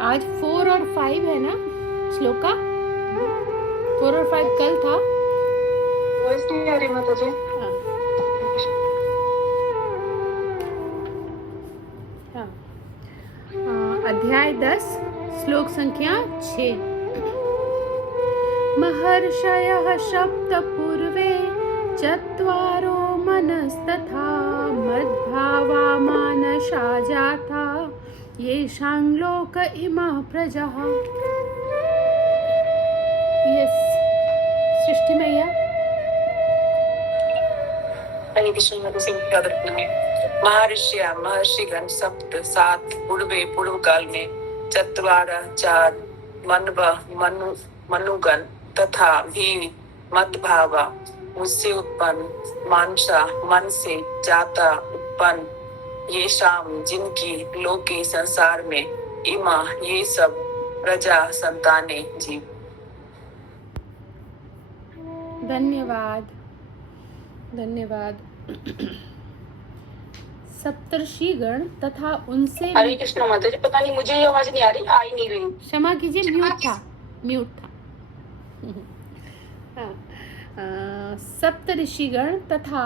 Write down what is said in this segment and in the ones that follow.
आज 4 और 5 है ना श्लोका? 4 और 5 कल था। वॉइस नहीं आ रही माता जी। हाँ हाँ। अध्याय 10 श्लोक संख्या 6। महर्षयः सप्तपूर्वे चत्वारो मनस्तथा मद्भावा मानसा जाता येषां लोक इमः प्रजः। यस सृष्टि मैया। हरे कृष्ण माता जी का दर्शन है। महर्षिगण सप्त सात पूर्वे पूर्व काल में चतुरारा चार मनुगण तथा भी मद्भावा उससे उत्पन्न मानसा मन से जाता उत्पन्न ये शाम जिनकी लोके संसार में इमा ये सब प्रजा संताने जीव। धन्यवाद धन्यवाद। सप्तर्षिगण तथा उनसे। हरे कृष्ण माता जी, पता नहीं मुझे ये आवाज नहीं आ रही, आ ही नहीं रही। क्षमा कीजिए, म्यूट था। हाँ। सप्त ऋषिगण तथा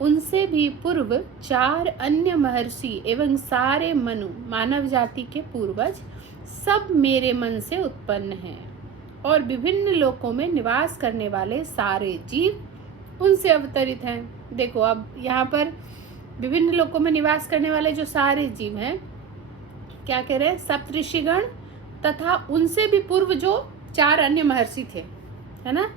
उनसे भी पूर्व 4 अन्य महर्षि एवं सारे मनु मानव जाति के पूर्वज सब मेरे मन से उत्पन्न हैं और विभिन्न लोकों में निवास करने वाले सारे जीव उनसे अवतरित हैं। देखो अब यहाँ पर विभिन्न लोकों में निवास करने वाले जो सारे जीव हैं, क्या कह रहे हैं? सप्त ऋषिगण तथा उनसे भी पूर्व जो 4 अन्य महर्षि थे, है ना?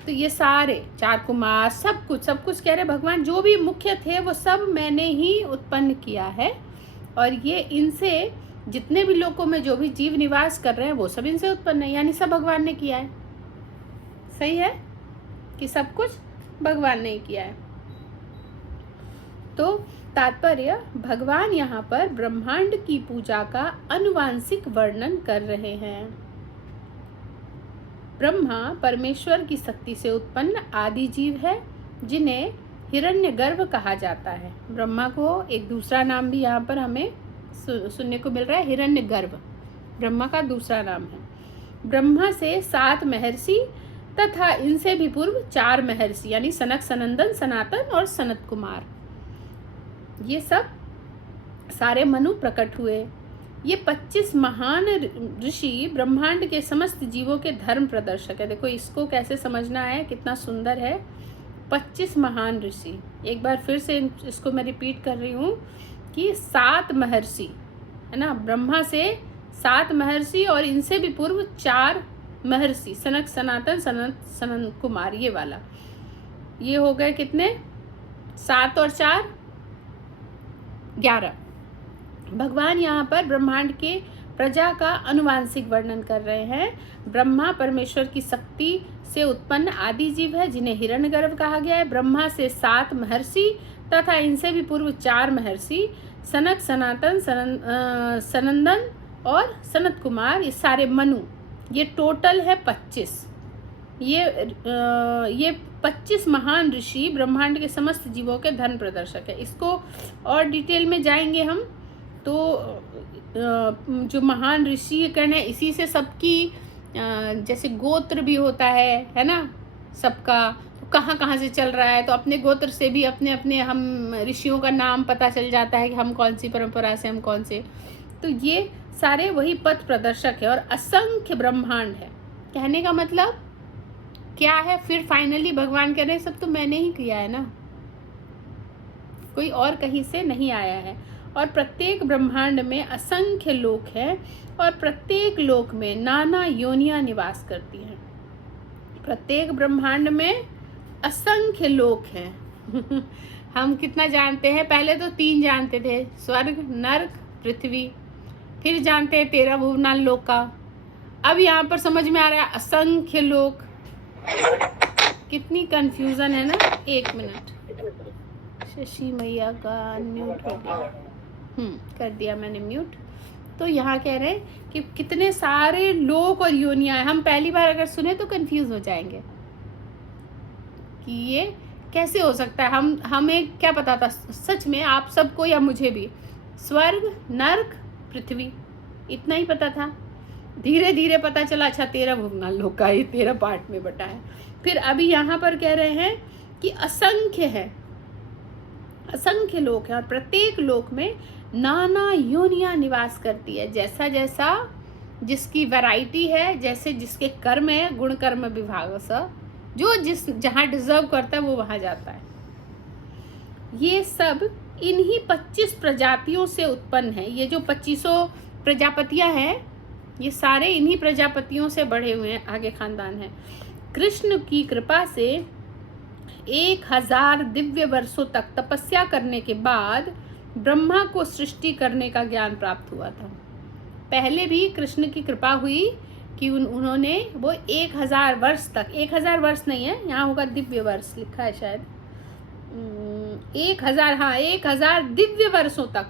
तो ये सारे 4 कुमार सब कुछ कह रहे भगवान, जो भी मुख्य थे वो सब मैंने ही उत्पन्न किया है और ये इनसे जितने भी लोकों में जो भी जीव निवास कर रहे हैं वो सब इनसे उत्पन्न है, यानी सब भगवान ने किया है। सही है कि सब कुछ भगवान ने किया है। तो तात्पर्य, भगवान यहाँ पर ब्रह्मांड की पूजा का आनुवांशिक वर्णन कर रहे हैं। ब्रह्मा परमेश्वर की शक्ति से उत्पन्न आदि जीव है जिन्हें हिरण्यगर्भ कहा जाता है। ब्रह्मा को एक दूसरा नाम भी यहाँ पर हमें सुनने को मिल रहा है, हिरण्यगर्भ ब्रह्मा का दूसरा नाम है। ब्रह्मा से 7 महर्षि तथा इनसे भी पूर्व 4 महर्षि यानी सनक, सनंदन, सनातन और सनत कुमार, ये सब सारे मनु प्रकट हुए। ये 25 महान ऋषि ब्रह्मांड के समस्त जीवों के धर्म प्रदर्शक है। देखो इसको कैसे समझना है, कितना सुंदर है। 25 महान ऋषि, एक बार फिर से इसको मैं रिपीट कर रही हूँ कि 7 महर्षि है ना, ब्रह्मा से 7 महर्षि और इनसे भी पूर्व 4 महर्षि, सनक, सनातन, सनत कुमार, ये वाला, ये हो गए कितने? 7 और 4 11। भगवान यहाँ पर ब्रह्मांड के प्रजा का आनुवांशिक वर्णन कर रहे हैं। ब्रह्मा परमेश्वर की शक्ति से उत्पन्न आदि जीव है जिन्हें हिरण्यगर्भ कहा गया है। ब्रह्मा से 7 महर्षि तथा इनसे भी पूर्व 4 महर्षि, सनक, सनातन, सनंदन और सनत कुमार, ये सारे मनु, ये टोटल है 25। ये 25 महान ऋषि ब्रह्मांड के समस्त जीवों के धर्म प्रदर्शक है। इसको और डिटेल में जाएंगे हम तो जो महान ऋषि गण है इसी से सबकी जैसे गोत्र भी होता है ना, सबका कहाँ कहाँ से चल रहा है, तो अपने गोत्र से भी अपने अपने हम ऋषियों का नाम पता चल जाता है कि हम कौन सी परंपरा से, हम कौन से। तो ये सारे वही पथ प्रदर्शक है और असंख्य ब्रह्मांड है। कहने का मतलब क्या है? फिर फाइनली भगवान कह रहे हैं सब तो मैंने ही किया है ना, कोई और कहीं से नहीं आया है। और प्रत्येक ब्रह्मांड में असंख्य लोक हैं और प्रत्येक लोक में नाना योनियां निवास करती हैं। प्रत्येक ब्रह्मांड में असंख्य लोक हैं। हम कितना जानते हैं? पहले तो 3 जानते थे, स्वर्ग, नर्क, पृथ्वी। फिर जानते हैं 13 भुवनान लोक का। अब यहाँ पर समझ में आ रहा है असंख्य लोक। कितनी कंफ्यूजन है ना। 1 मिनट, शशि मैया का अनम्यूट हो गया। कर दिया मैंने म्यूट। तो यहाँ कह रहे हैं कि कितने सारे लोक और योनियां हैं। हम पहली बार अगर सुने तो कंफ्यूज हो जाएंगे कि ये कैसे हो सकता है। हमें क्या पता था, सच में आप सबको या मुझे भी, स्वर्ग, नर्क, पृथ्वी, इतना ही पता था। धीरे धीरे पता चला अच्छा 13 भुवनाल लोक का, ये 13 पार्ट में बटा है। फिर अभी यहाँ पर कह रहे हैं कि असंख्य है, असंख्य लोक है और प्रत्येक लोक में नाना योनियां निवास करती है। जैसा जैसा जिसकी वैरायटी है, जैसे जिसके कर्म है, गुण कर्म विभाग सा, जो जिस जहाँ डिजर्व करता है वो वहाँ जाता है। ये सब इन्हीं 25 प्रजातियों से उत्पन्न है। ये जो 2500 प्रजापतियां हैं, ये सारे इन्हीं प्रजापतियों से बढ़े हुए हैं, आगे खानदान है। कृष्ण की कृपा से 1000 दिव्य वर्षों तक तपस्या करने के बाद ब्रह्मा को सृष्टि करने का ज्ञान प्राप्त हुआ था। पहले भी कृष्ण की कृपा हुई कि उन्होंने वो 1000 वर्ष तक, 1000 वर्ष नहीं है, यहाँ होगा दिव्य वर्ष लिखा है शायद, 1000, हाँ 1000 दिव्य वर्षों तक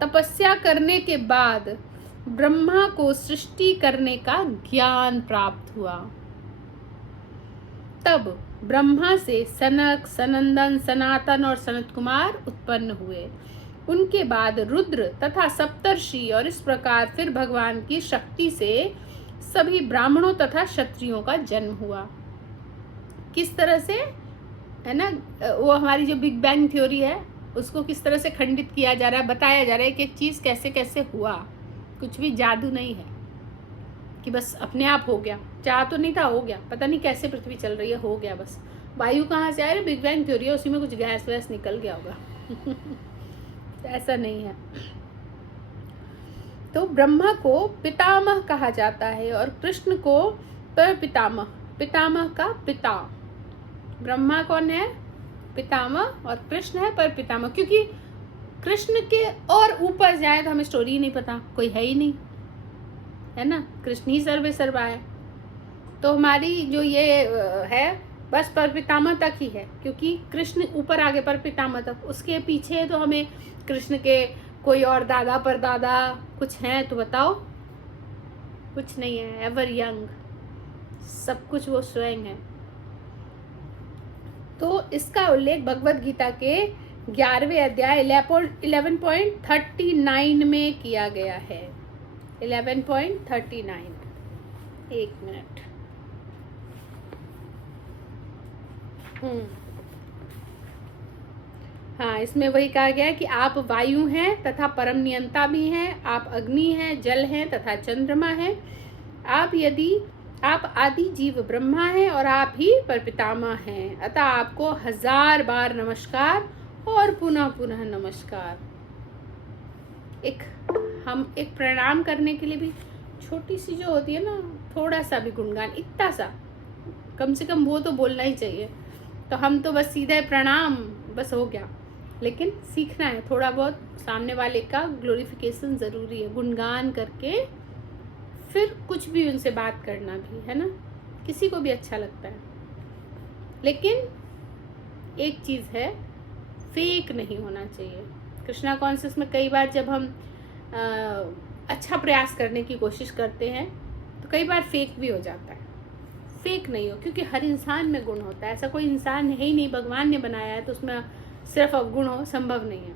तपस्या करने के बाद ब्रह्मा को सृष्टि करने का ज्ञान प्राप्त हुआ। तब ब्रह्मा से सनक, सनंदन, सनातन और सनत कुमार उत्पन्न हुए। उनके बाद रुद्र तथा सप्तर्षि और इस प्रकार फिर भगवान की शक्ति से सभी ब्राह्मणों तथा क्षत्रियों का जन्म हुआ। किस तरह से है ना, वो हमारी जो बिग बैंग थ्योरी है उसको किस तरह से खंडित किया जा रहा है, बताया जा रहा है कि एक चीज़ कैसे कैसे हुआ। कुछ भी जादू नहीं है कि बस अपने आप हो गया, चाह तो नहीं था, हो गया। पता नहीं कैसे पृथ्वी चल रही है, हो गया बस। वायु कहाँ से आया, बिग बैंग थ्योरी है, उसी में कुछ गैस वैस निकल गया होगा। ऐसा नहीं है। तो ब्रह्मा को पितामह कहा जाता है और कृष्ण को पर पितामह, पितामह का पिता। ब्रह्मा कौन है, पितामह, और कृष्ण है पर पितामह, क्योंकि कृष्ण के और ऊपर जाए तो हमें स्टोरी ही नहीं पता, कोई है ही नहीं, है ना। कृष्ण ही सर्वे सर्वा है। तो हमारी जो ये है बस पर पितामह तक ही है, क्योंकि कृष्ण ऊपर आगे पर पितामह तक, उसके पीछे तो हमें कृष्ण के कोई और दादा पर दादा कुछ हैं तो बताओ, कुछ नहीं है। एवर यंग, सब कुछ वो स्वयं है। तो इसका उल्लेख भगवत गीता के 11वें अध्याय 11.39 में किया गया है। 11.39, एक मिनट। हाँ, इसमें वही कहा गया है कि आप वायु हैं तथा परम नियंता भी हैं, आप अग्नि हैं, जल हैं तथा चंद्रमा हैं। आप आदि जीव ब्रह्मा हैं और आप ही परपितामह हैं। अतः आपको 1000 बार नमस्कार और पुनः पुनः नमस्कार। हम एक प्रणाम करने के लिए भी छोटी सी जो होती है ना, थोड़ा सा भी गुणगान, इतना सा कम से कम वो तो बोलना ही चाहिए। तो हम तो बस सीधे प्रणाम, बस हो गया। लेकिन सीखना है थोड़ा बहुत, सामने वाले का ग्लोरिफिकेशन ज़रूरी है, गुणगान करके फिर कुछ भी उनसे बात करना भी, है ना, किसी को भी अच्छा लगता है। लेकिन एक चीज़ है, फेक नहीं होना चाहिए। कृष्णा कॉन्शियस में कई बार जब हम अच्छा प्रयास करने की कोशिश करते हैं तो कई बार फेक भी हो जाता है। फेक नहीं हो, क्योंकि हर इंसान में गुण होता है। ऐसा कोई इंसान है ही नहीं, भगवान ने बनाया है तो उसमें सिर्फ अवगुण हो, संभव नहीं है।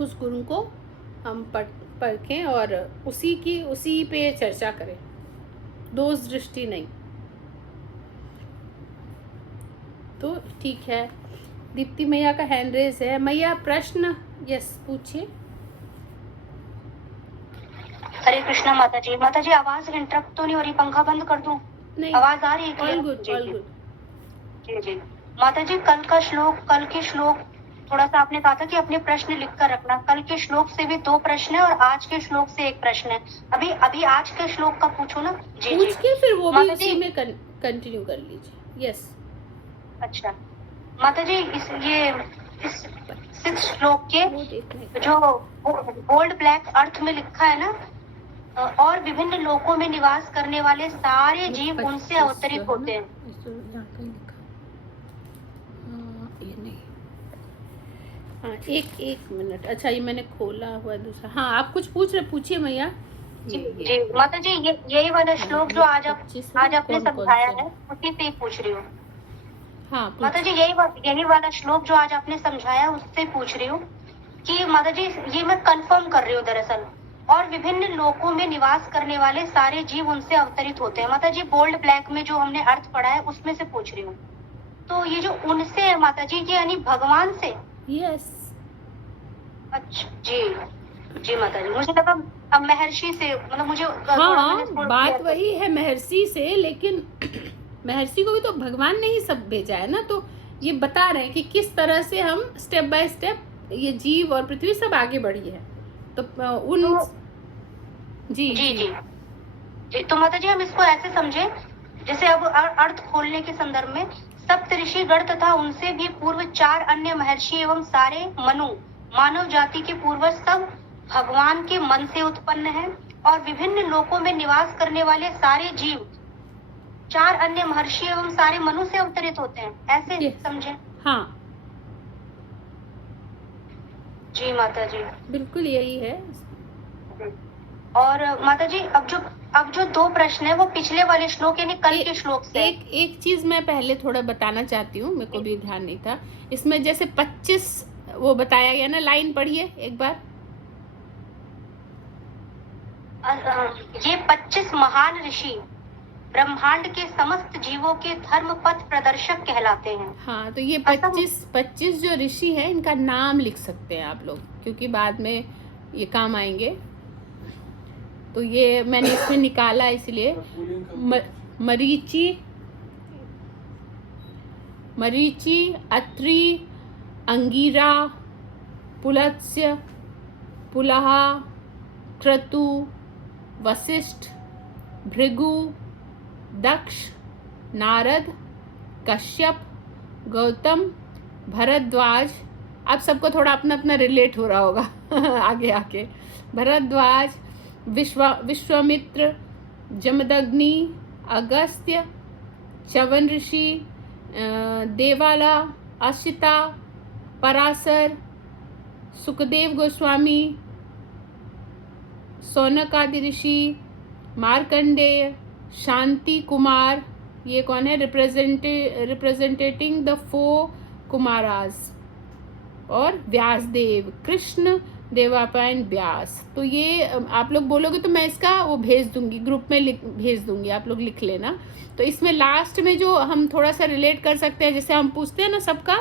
उस गुण को हम परखें और उसी पे चर्चा करें, दोष दृष्टि नहीं। तो ठीक है, दीप्ति मैया का हैंड रेज है। मैया प्रश्न यस पूछिए। हरे कृष्णा माता जी। माता जी आवाज इंटरप्ट तो नहीं हो रही, पंखा बंद कर दूं? नहीं, आवाज आ रही है? All good, all good. जी जी माता जी, कल के श्लोक थोड़ा सा आपने कहा था कि अपने प्रश्न लिख कर रखना। कल के श्लोक से भी 2 प्रश्न है और आज के श्लोक से 1 प्रश्न है। अभी आज के श्लोक का पूछो ना। जी पूछ के फिर वो भी उसी में कंटिन्यू कर लीजिए। यस। अच्छा माता जी, इस 6 श्लोक के जो गोल्ड ब्लैक अर्थ में लिखा है ना, और विभिन्न लोकों में निवास करने वाले सारे जीव उनसे अवतरित होते हैं। हाँ, एक मिनट। अच्छा, ये मैंने खोला हुआ दूसरा। हाँ, आप कुछ पूछ रहे, पूछिए मैया। जी माता जी, यही वाला श्लोक जो आज आपने समझाया है उसी से ही पूछ रही हूँ। हाँ माता जी, यही वाला श्लोक जो आज आपने समझाया उससे पूछ रही हूँ कि माता जी ये मैं कंफर्म कर रही हूँ दरअसल और विभिन्न लोकों में निवास करने वाले सारे जीव उनसे अवतरित होते हैं। माता जी बोल्ड ब्लैक में जो हमने अर्थ पढ़ा है उसमें से पूछ रही हूँ। तो ये जो उनसे है माता जी, ये यानी भगवान से? यस। अच्छा जी माता जी, मुझे लगा अब महर्षि से, मतलब मुझे हाँ, बात वही है महर्षि से, लेकिन महर्षि को भी तो भगवान ने ही सब भेजा है ना। तो ये बता रहे हैं कि किस तरह से हम स्टेप बाय स्टेप ये जीव और पृथ्वी सब आगे बढ़ी है। तो उन जी तो माता जी हम इसको ऐसे समझे, जैसे अब अर्थ खोलने के संदर्भ में सप्तऋषि गण तथा उनसे भी पूर्व 4 अन्य महर्षि एवं सारे मनु मानव जाति के पूर्वज सब भगवान के मन से उत्पन्न है, और विभिन्न लोकों में निवास करने वाले सारे जीव 4 अन्य महर्षि एवं सारे मनु से अवतरित होते हैं, ऐसे समझे? हाँ जी माता जी, बिल्कुल यही है। और माता जी अब जो 2 प्रश्न है वो पिछले वाले श्लोक यानी कल के श्लोक से। एक चीज मैं पहले थोड़ा बताना चाहती हूँ, मेरे को भी ध्यान नहीं था इसमें। जैसे 25 वो बताया गया ना, लाइन पढ़िए एक बार। ये 25 महान ऋषि ब्रह्मांड के समस्त जीवों के धर्म पथ प्रदर्शक कहलाते हैं। हाँ, तो ये 25 जो ऋषि हैं इनका नाम लिख सकते हैं आप लोग, क्योंकि बाद में ये काम आएंगे। तो ये मैंने इसमें निकाला इसलिए मरीचि, अत्रि, अंगिरा, पुलत्स्य, पुलह, क्रतु, वशिष्ठ, भृगु, दक्ष, नारद, कश्यप, गौतम, भरद्वाज। अब सबको थोड़ा अपना अपना रिलेट हो रहा होगा आगे आके। भरद्वाज, विश्वामित्र, जमदग्नि, अगस्त्य, च्यवन ऋषि, देवाला, अशिता, पराशर, सुखदेव गोस्वामी, सौनक आदि ऋषि, मार्कंडेय, शांति कुमार, ये कौन है, रिप्रेजेंटेटिंग द 4 कुमारास, और व्यासदेव, कृष्ण देवापायन व्यास। तो ये आप लोग बोलोगे तो मैं इसका वो भेज दूंगी, ग्रुप में भेज दूंगी, आप लोग लिख लेना। तो इसमें लास्ट में जो हम थोड़ा सा रिलेट कर सकते हैं, जैसे हम पूछते हैं ना सबका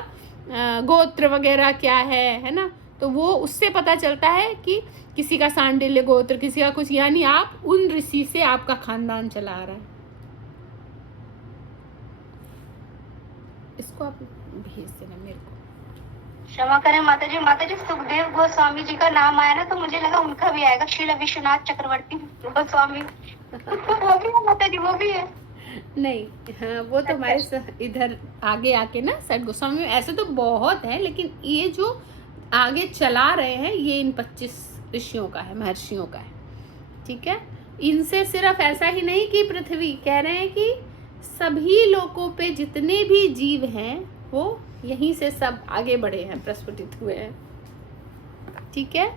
गोत्र वगैरह क्या है ना, तो वो उससे पता चलता है कि किसी का सांडिल्य गोत्र, किसी का कुछ, यानी आप उन ऋषि से आपका खानदान चला आ रहा है। इसको आप भेज देना मेरे को। क्षमा करें माता जी, सुखदेव गोस्वामी जी का नाम आया ना तो मुझे लगा उनका भी आएगा, श्री विश्वनाथ चक्रवर्ती गोस्वामी वो भी है माता जी, वो भी है? नहीं, हाँ, वो तो हमारे इधर आगे आके ना सट गोस्वामी, ऐसे तो बहुत है, लेकिन ये जो आगे चला रहे हैं ये इन 25 ऋषियों का है, महर्षियों का है। ठीक है, इनसे सिर्फ ऐसा ही नहीं कि पृथ्वी, कह रहे हैं कि सभी लोकों पे जितने भी जीव हैं वो यहीं से सब आगे बढ़े हैं, प्रस्फुटित हुए हैं। ठीक है,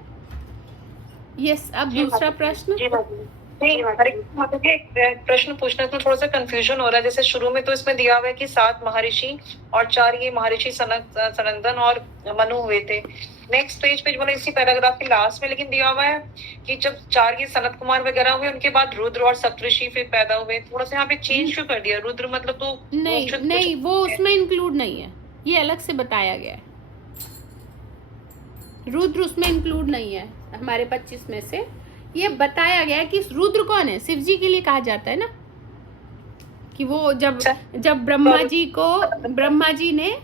यस। अब दूसरा प्रश्न। मतलब एक प्रश्न पूछने में थोड़ा सा कंफ्यूजन हो रहा है। जैसे शुरू में तो इसमें दिया हुआ है कि 7 महर्षि और 4 ये महर्षि सनंदन और मनु हुए थे। नेक्स्ट पेज पे मतलब इसी पैराग्राफ के लास्ट में लेकिन दिया हुआ है कि जब 4 ये सनत कुमार वगैरह हुए, उनके बाद रुद्र और सप्तऋषि फिर पैदा हुए। थोड़ा सा यहाँ पे चेंज क्यों कर दिया? रुद्र मतलब तो नहीं, वो उसमें इंक्लूड नहीं है, ये अलग से बताया गया है। रुद्र उसमें इंक्लूड नहीं है हमारे 25 में से। ये बताया गया है कि रुद्र कौन है, शिव जी के लिए कहा जाता है ना, कि वो जब ब्रह्मा जी ने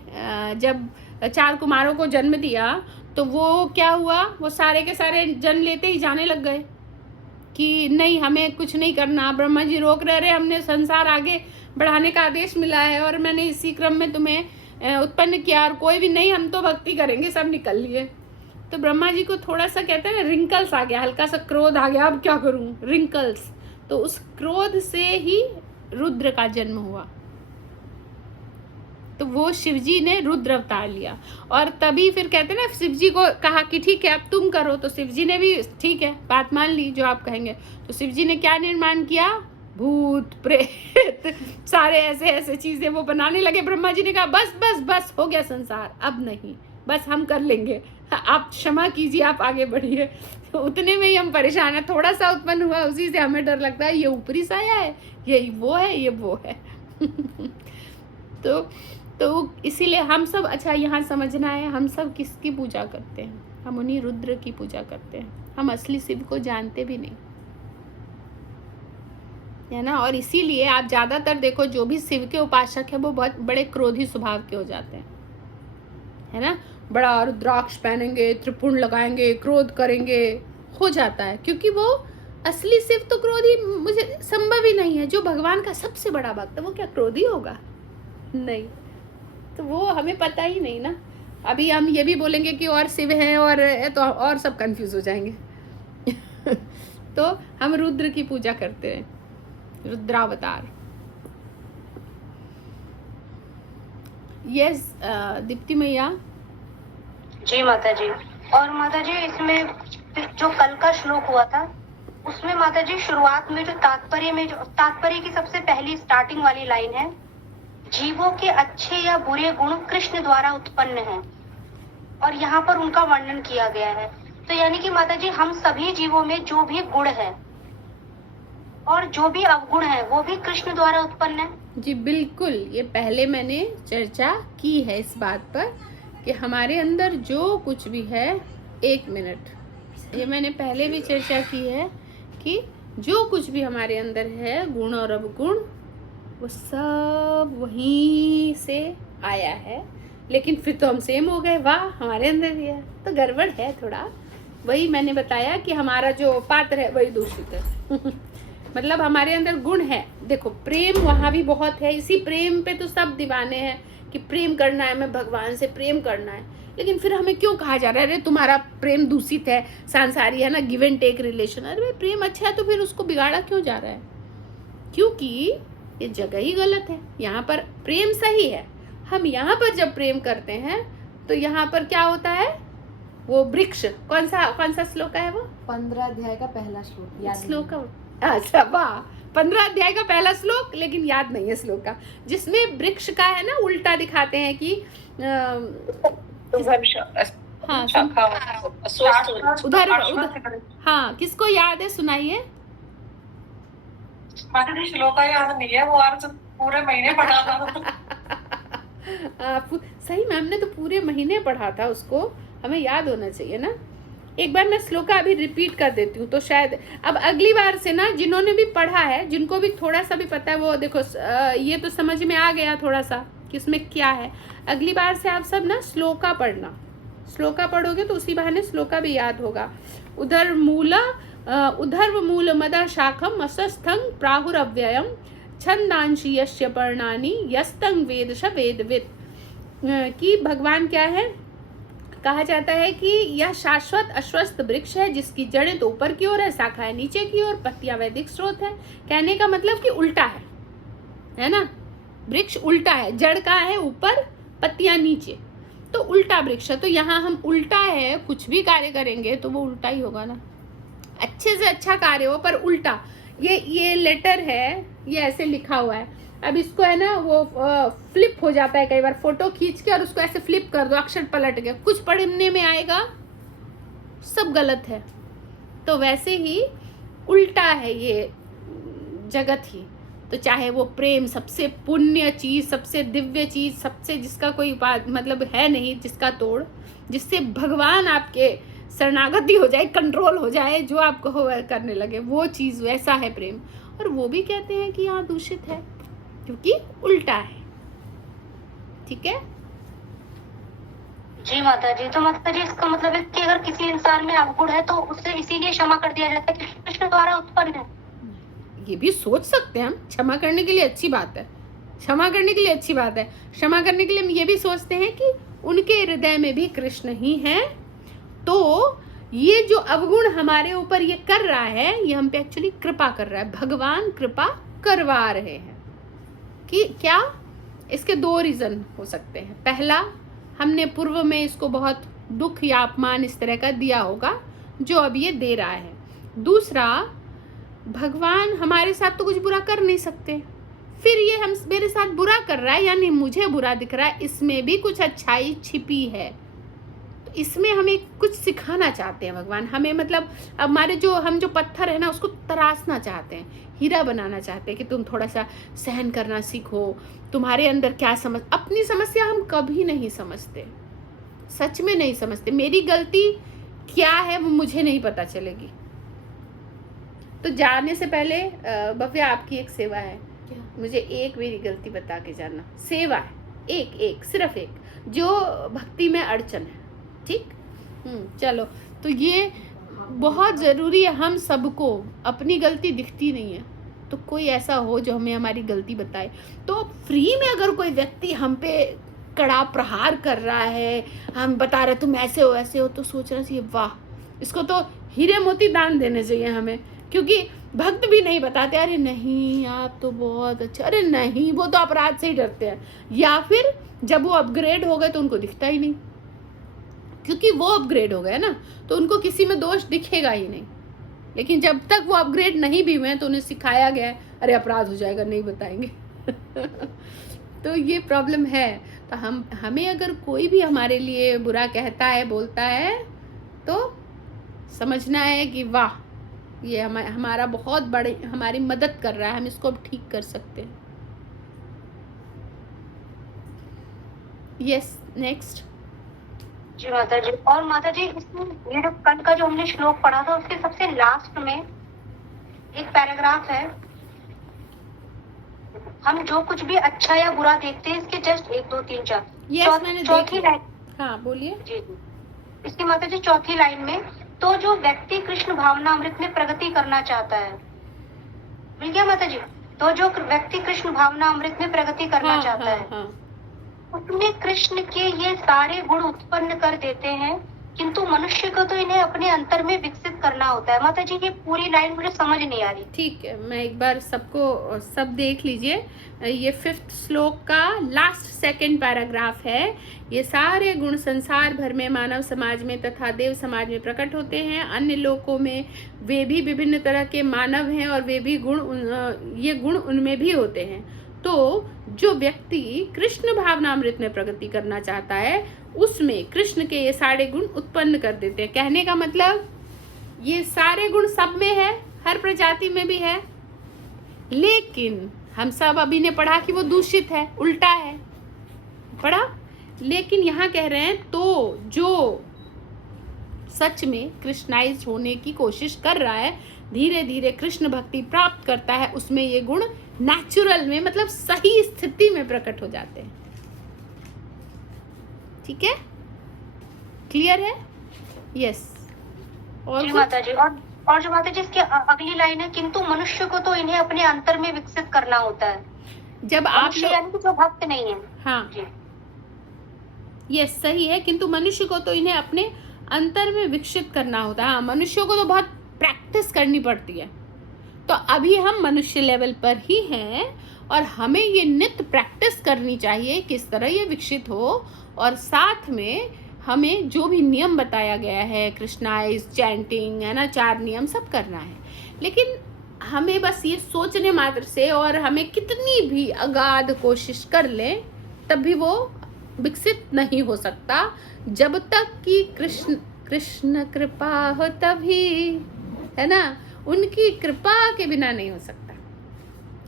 जब 4 कुमारों को जन्म दिया तो वो क्या हुआ, वो सारे के सारे जन्म लेते ही जाने लग गए कि नहीं, हमें कुछ नहीं करना, ब्रह्मा जी रोक रहे, हमने संसार आगे बढ़ाने का आदेश मिला है और मैंने इसी क्रम में तुम्हें उत्पन्न किया, और कोई भी नहीं, हम तो भक्ति करेंगे, सब निकल लिए। तो ब्रह्मा जी को थोड़ा सा कहते हैं ना, रिंकल्स आ गया, हल्का सा क्रोध आ गया, अब क्या करूं, रिंकल्स। तो उस क्रोध से ही रुद्र का जन्म हुआ। तो वो शिवजी ने रुद्र अवतार लिया, और तभी फिर कहते हैं ना, शिवजी को कहा कि ठीक है अब तुम करो, तो शिवजी ने भी ठीक है बात मान ली, जो आप कहेंगे। तो शिवजी ने क्या निर्माण किया, भूत प्रेत सारे ऐसे ऐसे चीजें वो बनाने लगे। ब्रह्मा जी ने कहा बस बस बस हो गया संसार, अब नहीं, बस हम कर लेंगे, आप क्षमा कीजिए, आप आगे बढ़िए। उतने में ही हम परेशान हैं, थोड़ा सा उत्पन्न हुआ उसी से हमें डर लगता है, ये ऊपरी साया है, ये वो है, ये वो है। तो इसीलिए हम सब, अच्छा यहाँ समझना है, हम सब किसकी पूजा करते हैं? हम उन्हीं रुद्र की पूजा करते हैं। हम असली शिव को जानते भी नहीं, है ना। और इसीलिए आप ज्यादातर देखो, जो भी शिव के उपासक है वो बहुत बड़े क्रोधी स्वभाव के हो जाते हैं, है ना। बड़ा रुद्राक्ष पहनेंगे, त्रिपुंड लगाएंगे, क्रोध करेंगे, हो जाता है, क्योंकि वो असली शिव तो क्रोधी मुझे संभव ही नहीं है। जो भगवान का सबसे बड़ा भक्त है वो क्या क्रोधी होगा? नहीं, तो वो हमें पता ही नहीं ना। अभी हम ये भी बोलेंगे कि और शिव है और सब कंफ्यूज हो जाएंगे। तो हम रुद्र की पूजा करते हैं, रुद्रावतार। यस दीप्ति मैया। जी माता जी। और माता जी, इसमें जो कल का श्लोक हुआ था उसमें माता जी शुरुआत में जो तात्पर्य की सबसे पहली स्टार्टिंग वाली लाइन है, जीवों के अच्छे या बुरे गुण कृष्ण द्वारा उत्पन्न हैं, और यहाँ पर उनका वर्णन किया गया है। तो यानी कि माता जी, हम सभी जीवों में जो भी गुण है और जो भी अवगुण है वो भी कृष्ण द्वारा उत्पन्न है। जी बिल्कुल, ये पहले मैंने चर्चा की है इस बात पर कि हमारे अंदर जो कुछ भी है, एक मिनट, ये मैंने पहले भी चर्चा की है कि जो कुछ भी हमारे अंदर है, गुण और अवगुण, वो सब वहीं से आया है। लेकिन फिर तो हम सेम हो गए, वाह हमारे अंदर भी है, तो गड़बड़ है थोड़ा। वही मैंने बताया कि हमारा जो पात्र है वही दूषित है। मतलब हमारे अंदर गुण है, देखो प्रेम वहाँ भी बहुत है, इसी प्रेम पे तो सब दीवाने हैं कि प्रेम करना है, हमें भगवान से प्रेम करना है। लेकिन फिर हमें क्यों कहा जा रहा है, अरे तुम्हारा प्रेम दूषित है, सांसारी है ना, गिव एंड टेक रिलेशन। अरे भाई प्रेम अच्छा है तो फिर उसको बिगाड़ा क्यों जा रहा है? क्योंकि ये जगह ही गलत है। यहाँ पर प्रेम सही है, हम यहाँ पर जब प्रेम करते हैं तो यहाँ पर क्या होता है, वो वृक्ष, कौन सा श्लोक है वो? 15 अध्याय का पहला श्लोक। श्लोक, अच्छा वाह, 15 अध्याय का पहला श्लोक, लेकिन याद नहीं है श्लोक का, जिसमें वृक्ष का है ना उल्टा दिखाते हैं कि हाँ उधर हाँ, किसको याद है सुनाइए। श्लोक का याद नहीं है, वो आज पूरे महीने पढ़ा था। सही, मैम ने तो पूरे महीने पढ़ा था उसको, हमें याद होना चाहिए ना। एक बार मैं श्लोका अभी रिपीट कर देती हूँ, तो शायद अब अगली बार से ना, जिन्होंने भी पढ़ा है, जिनको भी थोड़ा सा भी पता है, वो देखो ये तो समझ में आ गया थोड़ा सा कि उसमें क्या है। अगली बार से आप सब ना श्लोका पढ़ना, श्लोका पढ़ोगे तो उसी बहाने श्लोका भी याद होगा। उधर्व मूल मद शाखम असस्थं प्राहुरव्ययम छंदांशी यस्य पर्णानि यस्तंग वेदश वेदविद। कि भगवान क्या है, कहा जाता है कि यह शाश्वत अश्वस्त वृक्ष है जिसकी जड़ें तो ऊपर की ओर है, शाखाएं नीचे की ओर, पत्तियां वैदिक स्रोत है। कहने का मतलब कि उल्टा है ना, वृक्ष उल्टा है, जड़ का है ऊपर, पत्तियां नीचे, तो उल्टा वृक्ष है। तो यहाँ हम उल्टा है, कुछ भी कार्य करेंगे तो वो उल्टा ही होगा ना, अच्छे से अच्छा कार्य हो पर उल्टा। ये लेटर है, ये ऐसे लिखा हुआ है, अब इसको है ना वो फ्लिप हो जाता है कई बार, फोटो खींच के और उसको ऐसे फ्लिप कर दो, अक्षर पलट गए, कुछ पढ़ने में आएगा, सब गलत है। तो वैसे ही उल्टा है ये जगत ही। तो चाहे वो प्रेम, सबसे पुण्य चीज, सबसे दिव्य चीज, सबसे जिसका कोई मतलब है नहीं, जिसका तोड़, जिससे भगवान आपके शरणागति हो जाए, कंट्रोल हो जाए, जो आपको करने लगे, वो चीज वैसा है प्रेम। और वो भी कहते हैं कि यहाँ दूषित है क्योंकि उल्टा है। ठीक है जी माता जी। तो माता जी, इसका मतलब है कि अगर किसी इंसान में अवगुण है तो उसे इसीलिए क्षमा कर दिया जाता है कि कृष्ण द्वारा उत्पन्न है। ये भी सोच सकते हैं हम, क्षमा करने के लिए अच्छी बात है, क्षमा करने के लिए अच्छी बात है। क्षमा करने के लिए हम ये भी सोचते हैं कि उनके हृदय में भी कृष्ण ही है, तो ये जो अवगुण हमारे ऊपर ये कर रहा है, ये हम पे एक्चुअली कृपा कर रहा है, भगवान कृपा करवा रहे हैं। कि क्या, इसके दो रीजन हो सकते हैं। पहला, हमने पूर्व में इसको बहुत दुख या अपमान इस तरह का दिया होगा जो अब ये दे रहा है। दूसरा, भगवान हमारे साथ तो कुछ बुरा कर नहीं सकते, फिर ये हम मेरे साथ बुरा कर रहा है, यानी मुझे बुरा दिख रहा है, इसमें भी कुछ अच्छाई छिपी है। तो इसमें हमें कुछ सिखाना चाहते हैं भगवान हमें, मतलब हमारे जो हम जो पत्थर है ना उसको तराशना चाहते हैं, हीरा बनाना चाहते हैं कि तुम थोड़ा सा सहन करना सीखो, तुम्हारे अंदर क्या समझ, अपनी समस्या हम कभी नहीं समझते, सच में नहीं समझते। मेरी गलती क्या है वो मुझे नहीं पता चलेगी। तो जाने से पहले भव्या आपकी एक सेवा है, क्या? मुझे एक मेरी गलती बता के जाना, सेवा है, एक सिर्फ एक, जो भक्ति में अड़चन है, ठीक? चलो, तो ये बहुत ज़रूरी है, हम सबको अपनी गलती दिखती नहीं है, तो कोई ऐसा हो जो हमें हमारी गलती बताए। तो फ्री में अगर कोई व्यक्ति हम पे कड़ा प्रहार कर रहा है, हम बता रहे तुम ऐसे हो, तो सोचना चाहिए वाह, इसको तो हीरे मोती दान देने चाहिए हमें, क्योंकि भक्त भी नहीं बताते अरे नहीं आप तो बहुत अच्छा, अरे नहीं वो तो अपराध से ही डरते हैं, या फिर जब वो अपग्रेड हो गए तो उनको दिखता ही नहीं, क्योंकि वो अपग्रेड हो गए ना, तो उनको किसी में दोष दिखेगा ही नहीं। लेकिन जब तक वो अपग्रेड नहीं भी हुए हैं तो उन्हें सिखाया गया है अरे अपराध हो जाएगा, नहीं बताएंगे। तो ये प्रॉब्लम है। तो हमें अगर कोई भी हमारे लिए बुरा कहता है, बोलता है, तो समझना है कि वाह ये हमारा बहुत बड़े हमारी मदद कर रहा है, हम इसको अब ठीक कर सकते हैं। Yes, next. जी माता जी। और माता जी, इसमें ये जो कल का जो हमने श्लोक पढ़ा था उसके सबसे लास्ट में एक पैराग्राफ है, हम जो कुछ भी अच्छा या बुरा देखते हैं इसके जस्ट 1 2 3 4 यस, मैंने चौथी देखी। लाइन। हाँ बोलिए। जी जी। इसकी माता जी चौथी लाइन में, तो जो व्यक्ति कृष्ण भावनामृत में प्रगति करना चाहता है, मिल गया माता जी? तो जो व्यक्ति कृष्ण भावनामृत में प्रगति करना चाहता है, हाँ। उसमें कृष्ण के ये सारे गुण उत्पन्न कर देते हैं, किंतु मनुष्य को तो इन्हें अपने अंतर में विकसित करना होता है। माता जी ये पूरी लाइन मुझे समझ नहीं आ रही। ठीक है, मैं एक बार सब देख लीजिए। ये 5th श्लोक का लास्ट 2nd पैराग्राफ है। ये सारे गुण संसार भर में मानव समाज में तथा देव समाज में प्रकट होते हैं। अन्य लोकों में वे भी विभिन्न तरह के मानव हैं और वे भी ये गुण उनमें भी होते हैं। तो जो व्यक्ति कृष्ण भावनामृत में प्रगति करना चाहता है उसमें कृष्ण के ये सारे गुण उत्पन्न कर देते हैं। कहने का मतलब ये सारे गुण सब में है, हर प्रजाति में भी है, लेकिन हम सब अभी ने पढ़ा कि वो दूषित है, उल्टा है, पढ़ा। लेकिन यहाँ कह रहे हैं तो जो सच में कृष्णाइज होने की कोशिश कर रहा है, धीरे धीरे कृष्ण भक्ति प्राप्त करता है, उसमें ये गुण नेचुरल में, मतलब सही स्थिति में प्रकट हो जाते हैं। ठीक है, क्लियर है? यस। और जी माता जी। और जो माता जी इसकी अगली लाइन है, किंतु मनुष्य को तो इन्हें अपने अंतर में विकसित करना होता है। जब आप मनुष्य यानी कि जो भक्त नहीं है। हाँ जी। यस, सही है, किंतु मनुष्य को तो इन्हें अपने अंतर में विकसित करना होता है। हाँ, मनुष्यों को तो बहुत प्रैक्टिस करनी पड़ती है। तो अभी हम मनुष्य लेवल पर ही हैं और हमें ये नित्य प्रैक्टिस करनी चाहिए किस तरह ये विकसित हो, और साथ में हमें जो भी नियम बताया गया है, कृष्णाइज, चैंटिंग, है ना, 4 नियम सब करना है। लेकिन हमें बस ये सोचने मात्र से, और हमें कितनी भी अगाध कोशिश कर लें तब भी वो विकसित नहीं हो सकता, जब तक कि कृष्ण कृपा हो तभी, है ना, उनकी कृपा के बिना नहीं हो सकता।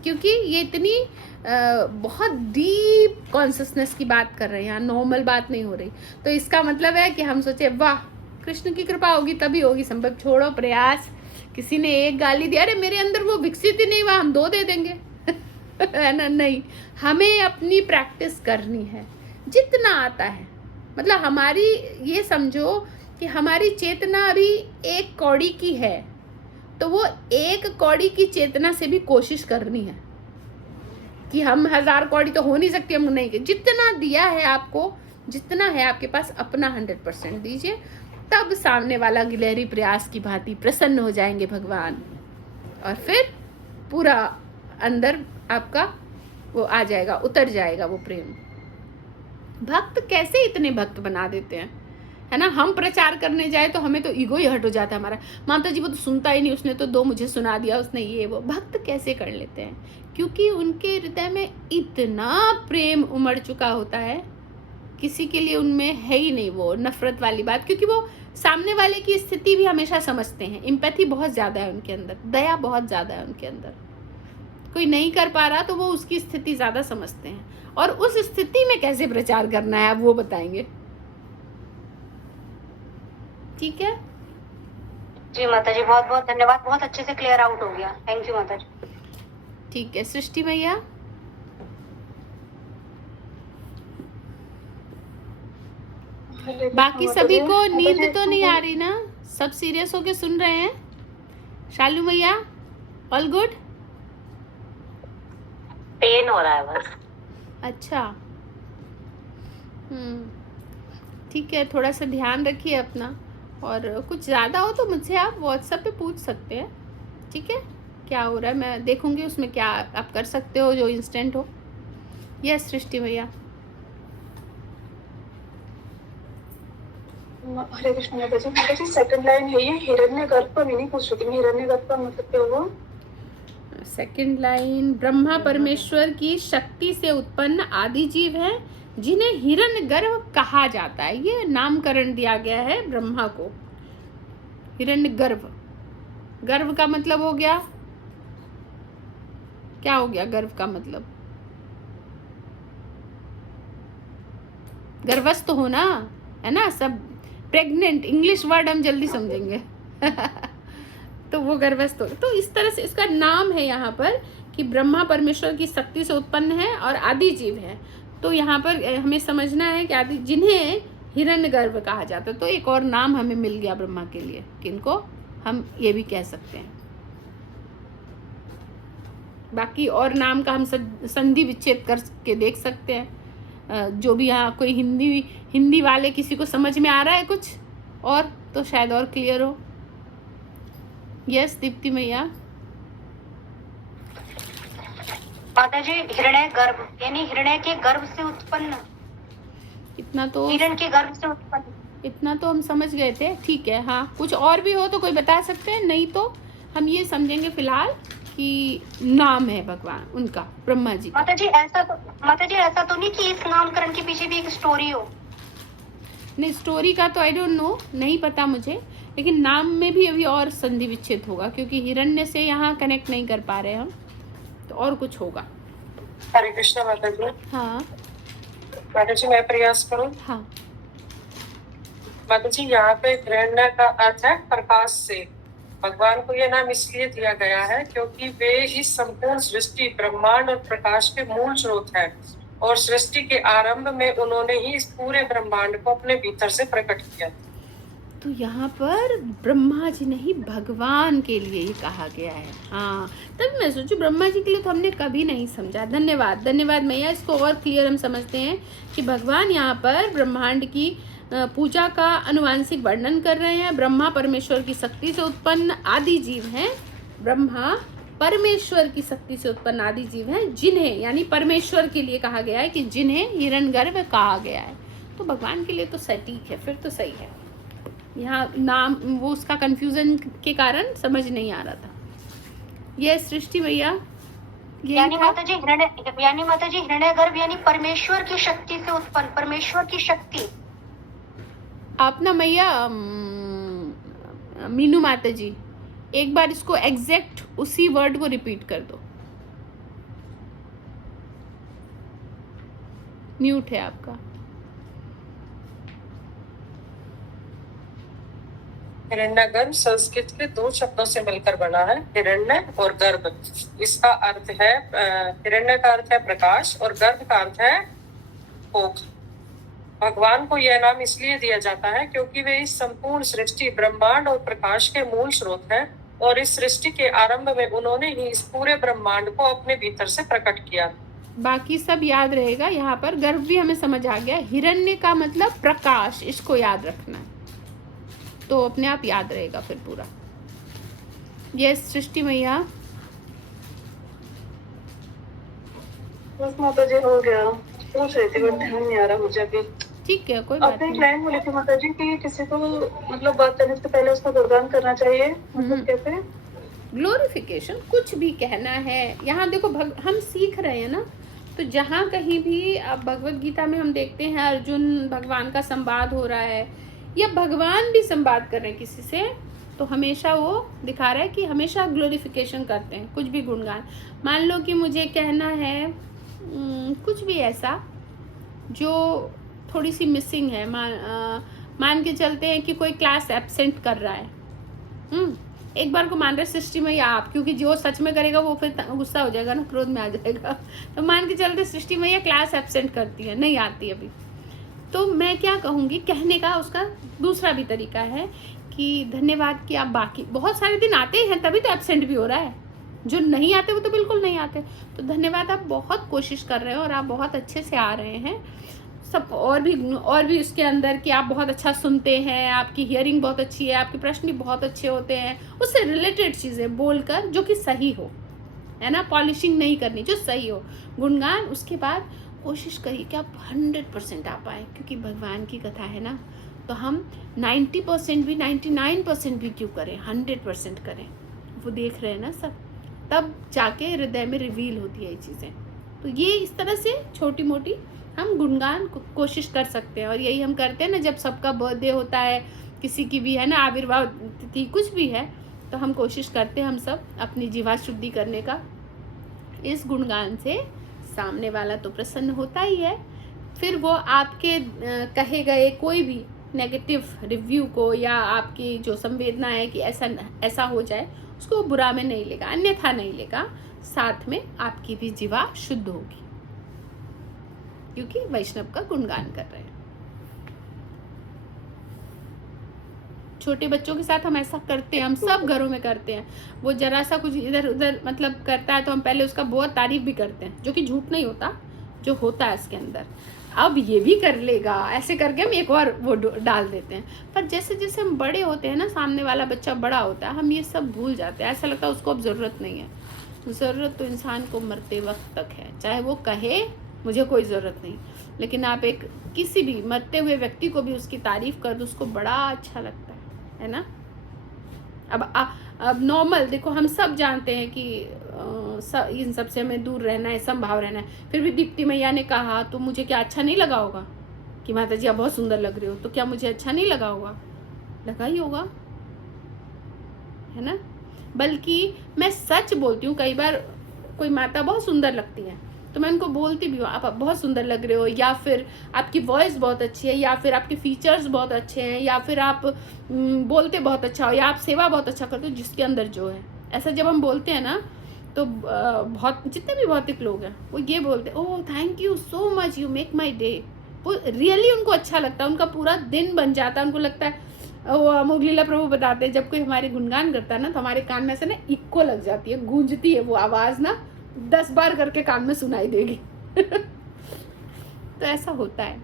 क्योंकि ये इतनी बहुत डीप कॉन्शियसनेस की बात कर रहे हैं, यहाँ नॉर्मल बात नहीं हो रही। तो इसका मतलब है कि हम सोचे वाह कृष्ण की कृपा होगी तभी होगी, संभव छोड़ो प्रयास। किसी ने एक गाली दी, अरे मेरे अंदर वो विकसित ही नहीं हुआ, हम 2 दे देंगे। है ना, नहीं, हमें अपनी प्रैक्टिस करनी है जितना आता है। मतलब हमारी ये समझो कि हमारी चेतना अभी 1 कौड़ी की है, तो वो 1 कौड़ी की चेतना से भी कोशिश करनी है कि हम 1000 कौड़ी तो हो नहीं सकती, हम नहीं, जितना दिया है आपको, जितना है आपके पास, अपना 100% दीजिए, तब सामने वाला गिलहरी प्रयास की भांति प्रसन्न हो जाएंगे भगवान, और फिर पूरा अंदर आपका वो आ जाएगा, उतर जाएगा वो प्रेम। भक्त कैसे इतने भक्त बना देते हैं, है ना। हम प्रचार करने जाए तो हमें तो ईगो ही हट हो जाता है हमारा, माता जी वो तो सुनता ही नहीं, उसने तो 2 मुझे सुना दिया, उसने ये वो। भक्त कैसे कर लेते हैं? क्योंकि उनके हृदय में इतना प्रेम उमड़ चुका होता है किसी के लिए उनमें है ही नहीं वो नफरत वाली बात, क्योंकि वो सामने वाले की स्थिति भी हमेशा समझते हैं। एम्पैथी बहुत ज़्यादा है उनके अंदर, दया बहुत ज़्यादा है उनके अंदर। कोई नहीं कर पा रहा तो वो उसकी स्थिति ज़्यादा समझते हैं, और उस स्थिति में कैसे प्रचार करना है वो बताएंगे। ठीक है जी माता जी, बहुत बहुत धन्यवाद, बहुत अच्छे से क्लियर आउट हो गया। थैंक यू माता जी। ठीक है सृष्टि भैया। बाकी सभी को नींद तो नहीं आ रही ना? सब सीरियस होके सुन रहे हैं? शालू भैया ऑल गुड? पेन हो रहा है बस। अच्छा ठीक है, थोड़ा सा ध्यान रखिए अपना, और कुछ ज़्यादा हो तो मुझसे आप व्हाट्सएप पे पूछ सकते हैं। ठीक है, क्या हो रहा है मैं देखूंगी उसमें क्या आप कर सकते हो जो इंस्टेंट हो। यस सृष्टि भैया। हरे कृष्ण माता जी। माता जी सेकंड लाइन है ये हिरण्यगर्भ का नहीं पूछ रही थी मैं, हिरण्यगर्भ का मतलब क्या हुआ? सेकंड लाइन, ब्रह्मा परमेश्वर की शक्ति से उत्पन्न आदि जीव है जिन्हें हिरण्यगर्भ कहा जाता है। ये नामकरण दिया गया है ब्रह्मा को, हिरण्यगर्भ। गर्भ का मतलब हो गया, क्या हो गया गर्भ का मतलब? गर्भस्थ होना है ना, सब प्रेग्नेंट, इंग्लिश वर्ड हम जल्दी समझेंगे तो वो गर्भस्थ हो। तो इस तरह से इसका नाम है यहाँ पर कि ब्रह्मा परमेश्वर की शक्ति से उत्पन्न है और आदि जीव है। तो यहाँ पर हमें समझना है कि आदि जिन्हें हिरण्यगर्भ कहा जाता है। तो एक और नाम हमें मिल गया ब्रह्मा के लिए, किनको हम ये भी कह सकते हैं। बाकी और नाम का हम संधि विच्छेद करके देख सकते हैं। जो भी यहाँ कोई हिंदी वाले किसी को समझ में आ रहा है कुछ और, तो शायद और क्लियर हो। यस दीप्ति मैया। माता जी हिरण्य गर्भ यानी हिरण्य के गर्भ से उत्पन्न, इतना तो हिरण के गर्भ से उत्पन्न, इतना तो हम समझ गए थे। ठीक है, हाँ कुछ और भी हो तो कोई बता सकते हैं, नहीं तो हम ये समझेंगे फिलहाल कि नाम है भगवान उनका, ब्रह्मा जी। माता जी ऐसा तो नहीं कि इस नामकरण के पीछे भी एक स्टोरी हो? नहीं, स्टोरी का तो आई डोंट नो, नहीं पता मुझे, लेकिन नाम में भी अभी और संधि विच्छेद होगा, क्योंकि हिरण्य से यहाँ कनेक्ट नहीं कर पा रहे हम, तो और कुछ होगा। हरे कृष्ण माता जी। हाँ माता जी मैं प्रयास करूं? हाँ माता जी यहाँ पे हिरण्य का अर्थ है प्रकाश से। भगवान को यह नाम इसलिए दिया गया है क्योंकि वे इस संपूर्ण सृष्टि ब्रह्मांड और प्रकाश के मूल स्रोत है, और सृष्टि के आरंभ में उन्होंने ही इस पूरे ब्रह्मांड को अपने भीतर से प्रकट किया। तो यहाँ पर ब्रह्मा जी नहीं, भगवान के लिए ये कहा गया है। हाँ, तब मैं सोचूं ब्रह्मा जी के लिए तो हमने कभी नहीं समझा। धन्यवाद मैया, इसको और क्लियर हम समझते हैं कि भगवान यहाँ पर ब्रह्मांड की पूजा का अनुवांशिक वर्णन कर रहे हैं। ब्रह्मा परमेश्वर की शक्ति से उत्पन्न आदि जीव हैं। ब्रह्मा परमेश्वर की शक्ति से उत्पन्न आदि जीव हैं, जिन्हें यानी परमेश्वर के लिए कहा गया है कि जिन्हें हिरण्यगर्भ कहा गया है। तो भगवान के लिए तो सटीक है, फिर तो सही है। यहाँ नाम वो उसका कंफ्यूजन के कारण समझ नहीं आ रहा था। ये सृष्टि भैया यानी माता जी हिरण्यगर्भ यानी परमेश्वर की शक्ति से उत्पन्न, परमेश्वर की शक्ति। आप ना मैया मीनू माता जी एक बार इसको एग्जैक्ट उसी वर्ड को रिपीट कर दो। म्यूट है आपका। हिरण्यगर्भ संस्कृत के दो शब्दों से मिलकर बना है, हिरण्य और गर्भ। इसका अर्थ है हिरण्य का अर्थ है प्रकाश और गर्भ का अर्थ है कोख। भगवान को यह नाम इसलिए दिया जाता है क्योंकि वे इस संपूर्ण सृष्टि ब्रह्मांड और प्रकाश के मूल स्रोत हैं, और इस सृष्टि के आरंभ में उन्होंने ही इस पूरे ब्रह्मांड को अपने भीतर से प्रकट किया। बाकी सब याद रहेगा। यहाँ पर गर्भ भी हमें समझ आ गया। हिरण्य का मतलब प्रकाश, इसको याद रखना है तो अपने आप याद रहेगा फिर पूरा। ये सृष्टि मैया। बस माता जी हो गया, पूछ रही थी बट ध्यान नहीं आ रहा मुझे अभी। ठीक है, कोई बात आपने नहीं। लाइन बोली थी माता जी कि किसी को मतलब बात करने से पहले उसको गुणगान करना चाहिए, मतलब कैसे? ग्लोरिफिकेशन कुछ भी कहना है। यहाँ देखो हम सीख रहे हैं ना, तो जहाँ कहीं भी अब भगवत गीता में हम देखते हैं अर्जुन भगवान का संवाद हो रहा है या भगवान भी संवाद कर रहे हैं किसी से, तो हमेशा वो दिखा रहा है कि हमेशा ग्लोरिफिकेशन करते हैं कुछ भी गुणगान। मान लो कि मुझे कहना है कुछ भी ऐसा जो थोड़ी सी मिसिंग है, मान के चलते हैं कि कोई क्लास एब्सेंट कर रहा है, एक बार को मान रहे सृष्टि में या आप, क्योंकि जो सच में करेगा वो फिर गुस्सा हो जाएगा ना, क्रोध में आ जाएगा। तो मान के चलते सृष्टि में या क्लास एब्सेंट करती है, नहीं आती अभी, तो मैं क्या कहूँगी, कहने का उसका दूसरा भी तरीका है कि धन्यवाद कि आप बाकी बहुत सारे दिन आते हैं तभी तो एब्सेंट भी हो रहा है, जो नहीं आते वो तो बिल्कुल नहीं आते। तो धन्यवाद, आप बहुत कोशिश कर रहे हो और आप बहुत अच्छे से आ रहे हैं सब। और भी उसके अंदर कि आप बहुत अच्छा सुनते हैं, आपकी हियरिंग बहुत अच्छी है, आपके प्रश्न भी बहुत अच्छे होते हैं, उससे रिलेटेड चीज़ें बोलकर जो कि सही हो, है ना, पॉलिशिंग नहीं करनी, जो सही हो गुणगान। उसके बाद कोशिश करिए कि आप 100% आ पाए, क्योंकि भगवान की कथा है ना, तो हम 90% भी 99% भी क्यों करें, 100% करें। वो देख रहे हैं ना सब, तब जाके हृदय में रिवील होती है ये चीज़ें। तो ये इस तरह से छोटी मोटी हम गुणगान कोशिश कर सकते हैं, और यही हम करते हैं ना जब सबका बर्थडे होता है, किसी की भी है ना आविर्भाव तिथि कुछ भी है, तो हम कोशिश करते हैं हम सब अपनी जीवा शुद्धि करने का। इस गुणगान से सामने वाला तो प्रसन्न होता ही है, फिर वो आपके कहे गए कोई भी नेगेटिव रिव्यू को या आपकी जो संवेदना है कि ऐसा हो जाए, उसको बुरा में नहीं लेगा, अन्यथा नहीं लेगा, साथ में आपकी भी जीवा शुद्ध होगी, क्योंकि वैष्णव का गुणगान कर रहे हैं। छोटे बच्चों के साथ हम ऐसा करते हैं, हम सब घरों में करते हैं। वो जरा सा कुछ इधर उधर मतलब करता है तो हम पहले उसका बहुत तारीफ भी करते हैं, जो कि झूठ नहीं होता, जो होता है इसके अंदर। अब ये भी कर लेगा, ऐसे करके हम एक और वो डाल देते हैं। पर जैसे जैसे हम बड़े होते हैं ना, सामने वाला बच्चा बड़ा होता है, हम ये सब भूल जाते हैं। ऐसा लगता है उसको अब ज़रूरत नहीं है। ज़रूरत तो इंसान को मरते वक्त तक है, चाहे वो कहे मुझे कोई ज़रूरत नहीं, लेकिन आप एक किसी भी मरते हुए व्यक्ति को भी उसकी तारीफ़ कर दो, उसको बड़ा अच्छा लगता है ना। अब नॉर्मल देखो, हम सब जानते हैं कि इन सब से हमें दूर रहना है, संभाव रहना है, फिर भी दीप्ति मैया ने कहा तो मुझे क्या अच्छा नहीं लगा होगा कि माता जी आप बहुत सुंदर लग रहे हो, तो क्या मुझे अच्छा नहीं लगा होगा? लगा ही होगा, है ना। बल्कि मैं सच बोलती हूँ, कई बार कोई माता बहुत सुंदर लगती है तो मैं उनको बोलती भी हूँ आप बहुत सुंदर लग रहे हो, या फिर आपकी वॉइस बहुत अच्छी है, या फिर आपके फीचर्स बहुत अच्छे हैं, या फिर आप बोलते बहुत अच्छा हो, या आप सेवा बहुत अच्छा करते हो, जिसके अंदर जो है। ऐसा जब हम बोलते हैं ना तो बहुत जितने भी भौतिक लोग हैं वो ये बोलते हैं, oh thank you so much, you make my day. वो रियली उनको अच्छा लगता है, उनका पूरा दिन बन जाता है। उनको लगता है, वो अमोघलीला प्रभु बताते हैं, जब कोई हमारे गुणगान करता है ना तो हमारे कान में से ना इक्को लग जाती है, गूंजती है वो आवाज़ ना, 10 बार करके कान में सुनाई देगी। तो ऐसा होता है,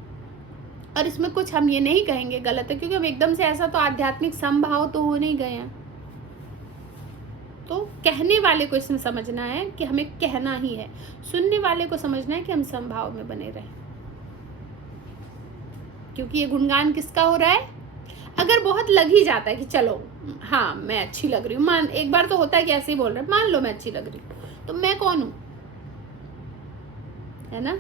और इसमें कुछ हम ये नहीं कहेंगे गलत है, क्योंकि हम एकदम से ऐसा तो आध्यात्मिक समभाव तो हो नहीं गए हैं। तो कहने वाले को इसमें समझना है कि हमें कहना ही है, सुनने वाले को समझना है कि हम समभाव में बने रहें। क्योंकि ये गुणगान किसका हो रहा है? अगर बहुत लग ही जाता है कि चलो हाँ मैं अच्छी लग रही हूँ, मान एक बार तो होता है कि ऐसे ही बोल रहे हैं, मान लो मैं अच्छी लग रही हूँ, तो मैं कौन हूँ, है ना,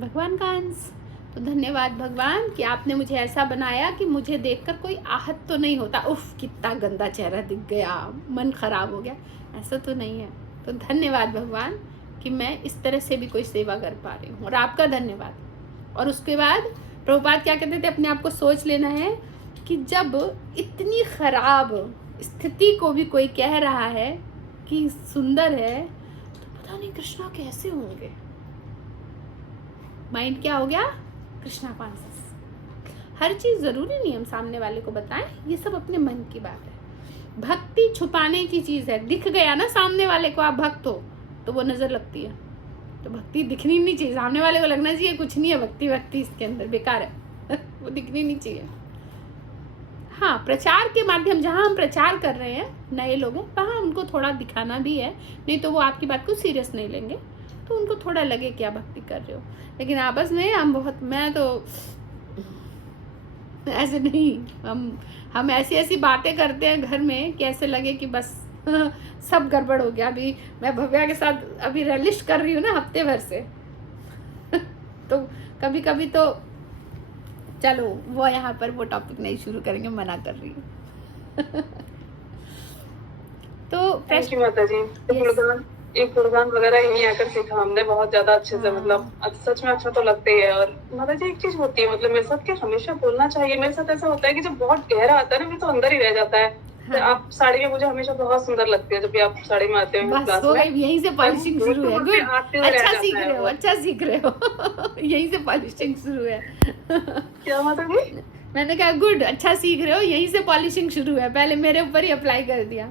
भगवान का अंश। तो धन्यवाद भगवान कि आपने मुझे ऐसा बनाया कि मुझे देखकर कोई आहत तो नहीं होता, उफ कितना गंदा चेहरा दिख गया, मन खराब हो गया, ऐसा तो नहीं है। तो धन्यवाद भगवान कि मैं इस तरह से भी कोई सेवा कर पा रही हूँ, और आपका धन्यवाद। और उसके बाद प्रभुपाद क्या कहते थे, अपने आप को सोच लेना है कि जब इतनी खराब स्थिति को भी कोई कह रहा है कि सुंदर है, तो पता नहीं कृष्णा कैसे होंगे। माइंड क्या हो गया? कृष्णा कॉन्शियस। हर चीज़ ज़रूरी नहीं हम सामने वाले को बताएं, ये सब अपने मन की बात है। भक्ति छुपाने की चीज़ है। दिख गया ना सामने वाले को आप भक्त हो तो वो नज़र लगती है, तो भक्ति दिखनी नहीं चाहिए, सामने वाले को लगना चाहिए कुछ नहीं है, भक्ति इसके अंदर बेकार है। वो दिखनी नहीं चाहिए। हाँ, प्रचार के माध्यम, जहाँ हम प्रचार कर रहे हैं, नए लोग हैं, वहाँ उनको थोड़ा दिखाना भी है, नहीं तो वो आपकी बात को सीरियस नहीं लेंगे, तो उनको थोड़ा लगे क्या भक्ति कर रहे हो। लेकिन आपस में हम बहुत, मैं तो ऐसे नहीं, हम ऐसी बातें करते हैं घर में कि ऐसे लगे कि बस सब गड़बड़ हो गया। अभी मैं भव्या के साथ अभी रेलिश कर रही हूँ ना हफ्ते भर से, तो कभी कभी तो चलो वो यहाँ पर वो टॉपिक नहीं शुरू करेंगे, मना कर रही हूँ। तो थैंक यू माता जी। एक गुणगान वगैरह यहीं आकर सीखा हमने बहुत ज्यादा अच्छे से, मतलब सच में अच्छा तो लगता ही है। और माता जी एक चीज होती है, मतलब मेरे साथ कि हमेशा बोलना चाहिए, मेरे साथ ऐसा होता है कि जब बहुत गहरा आता है ना, मेरे तो अंदर ही रह जाता है। तो आप साड़ी में मुझे हमेशा बहुत सुंदर लगती है, जब भी आप साड़ी में आते हो क्लास में। यहीं से पॉलिशिंग शुरू है। गुड, अच्छा सीख रहे हो, अच्छा सीख रहे हो। यहीं से पॉलिशिंग शुरू है। क्या माता जी? मैंने कहा गुड, अच्छा सीख रहे हो, यहीं से पॉलिशिंग शुरू है। पहले मेरे ऊपर ही अप्लाई कर दिया।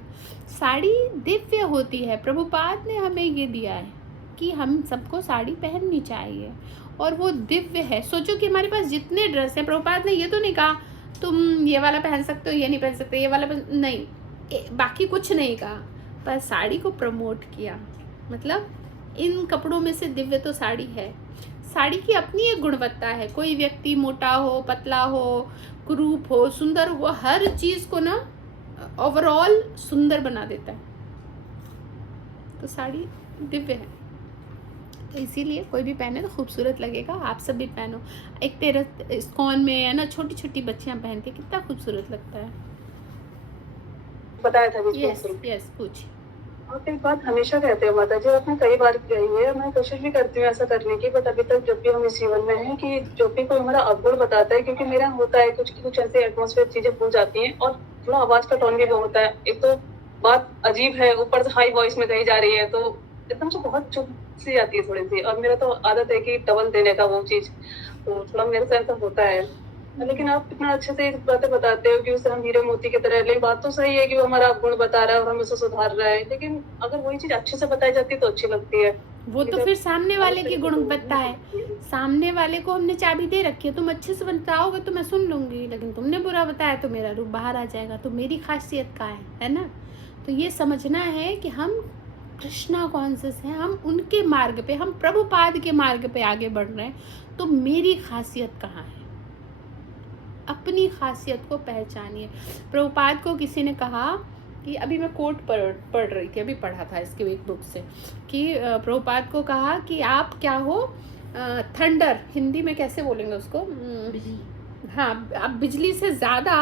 साड़ी दिव्य होती है, प्रभुपाद ने हमें ये दिया है कि हम सबको साड़ी पहननी चाहिए और वो दिव्य है। सोचो कि हमारे पास जितने ड्रेस हैं, प्रभुपाद ने ये तो नहीं कहा तुम ये वाला पहन सकते हो, ये नहीं पहन सकते, ये वाला नहीं, बाकी कुछ नहीं कहा, पर साड़ी को प्रमोट किया। मतलब इन कपड़ों में से दिव्य तो साड़ी है। साड़ी की अपनी एक गुणवत्ता है। कोई व्यक्ति मोटा हो, पतला हो, कुरूप हो, सुंदर हो, हर चीज को ना ओवरऑल सुंदर बना देता है। तो साड़ी दिव्य है, तो इसीलिए कोई भी पहने तो खूबसूरत लगेगा। आप सब भी पहनो। एक तेरा इस्कॉन में है ना, छोटी छोटी बच्चियां पहनती है, कितना खूबसूरत लगता है। बताया था यस पूछ। आप एक बात हमेशा कहते हो माता जी, आपने कई बार कही है, मैं कोशिश भी करती हूँ ऐसा करने की, बट अभी तक जब भी हम इस जीवन में हैं कि जो भी कोई हमारा अवगुण बताता है, क्योंकि मेरा होता है कुछ ऐसे एटमॉस्फेयर चीजें भूल जाती हैं, और थोड़ा आवाज का टोन भी वो होता है। एक तो बात अजीब है, ऊपर से हाई वॉइस में कही जा रही है, तो एकदम से बहुत चुप सी जाती है थोड़ी सी। और मेरा तो आदत है कि डबल देने का वो चीज, तो थोड़ा मेरे से ऐसा होता है। लेकिन आप कितना अच्छे से बातें बताते हो कि उसे हम हीरे मोती की तरह, लेकिन बात तो सही है कि वो हमारा गुण बता रहा है और हमें उसे सुधार रहा है, लेकिन अगर वही चीज अच्छे से बताई जाती है तो अच्छी लगती है। वो तो फिर सामने वाले की गुणवत्ता है। सामने वाले को हमने चाबी दे रखी है, तुम अच्छे से बताओगे तो मैं सुन लूंगी, लेकिन तुमने बुरा बताया तो मेरा रूप बाहर आ जाएगा, तो मेरी खासियत का है ना। तो ये समझना है कि हम कृष्णा कॉन्शियस हैं, हम उनके मार्ग पे, हम प्रभुपाद के मार्ग पे आगे बढ़ रहे हैं, तो मेरी खासियत कहाँ है? अपनी खासियत को पहचानिए। प्रभुपाद को किसी ने कहा कि, अभी मैं कोट पढ़ रही थी, अभी पढ़ा था इसके एक बुक से, कि प्रभुपाद को कहा कि आप क्या हो, थंडर, हिंदी में कैसे बोलेंगे उसको, बिजली। हाँ, आप बिजली से ज़्यादा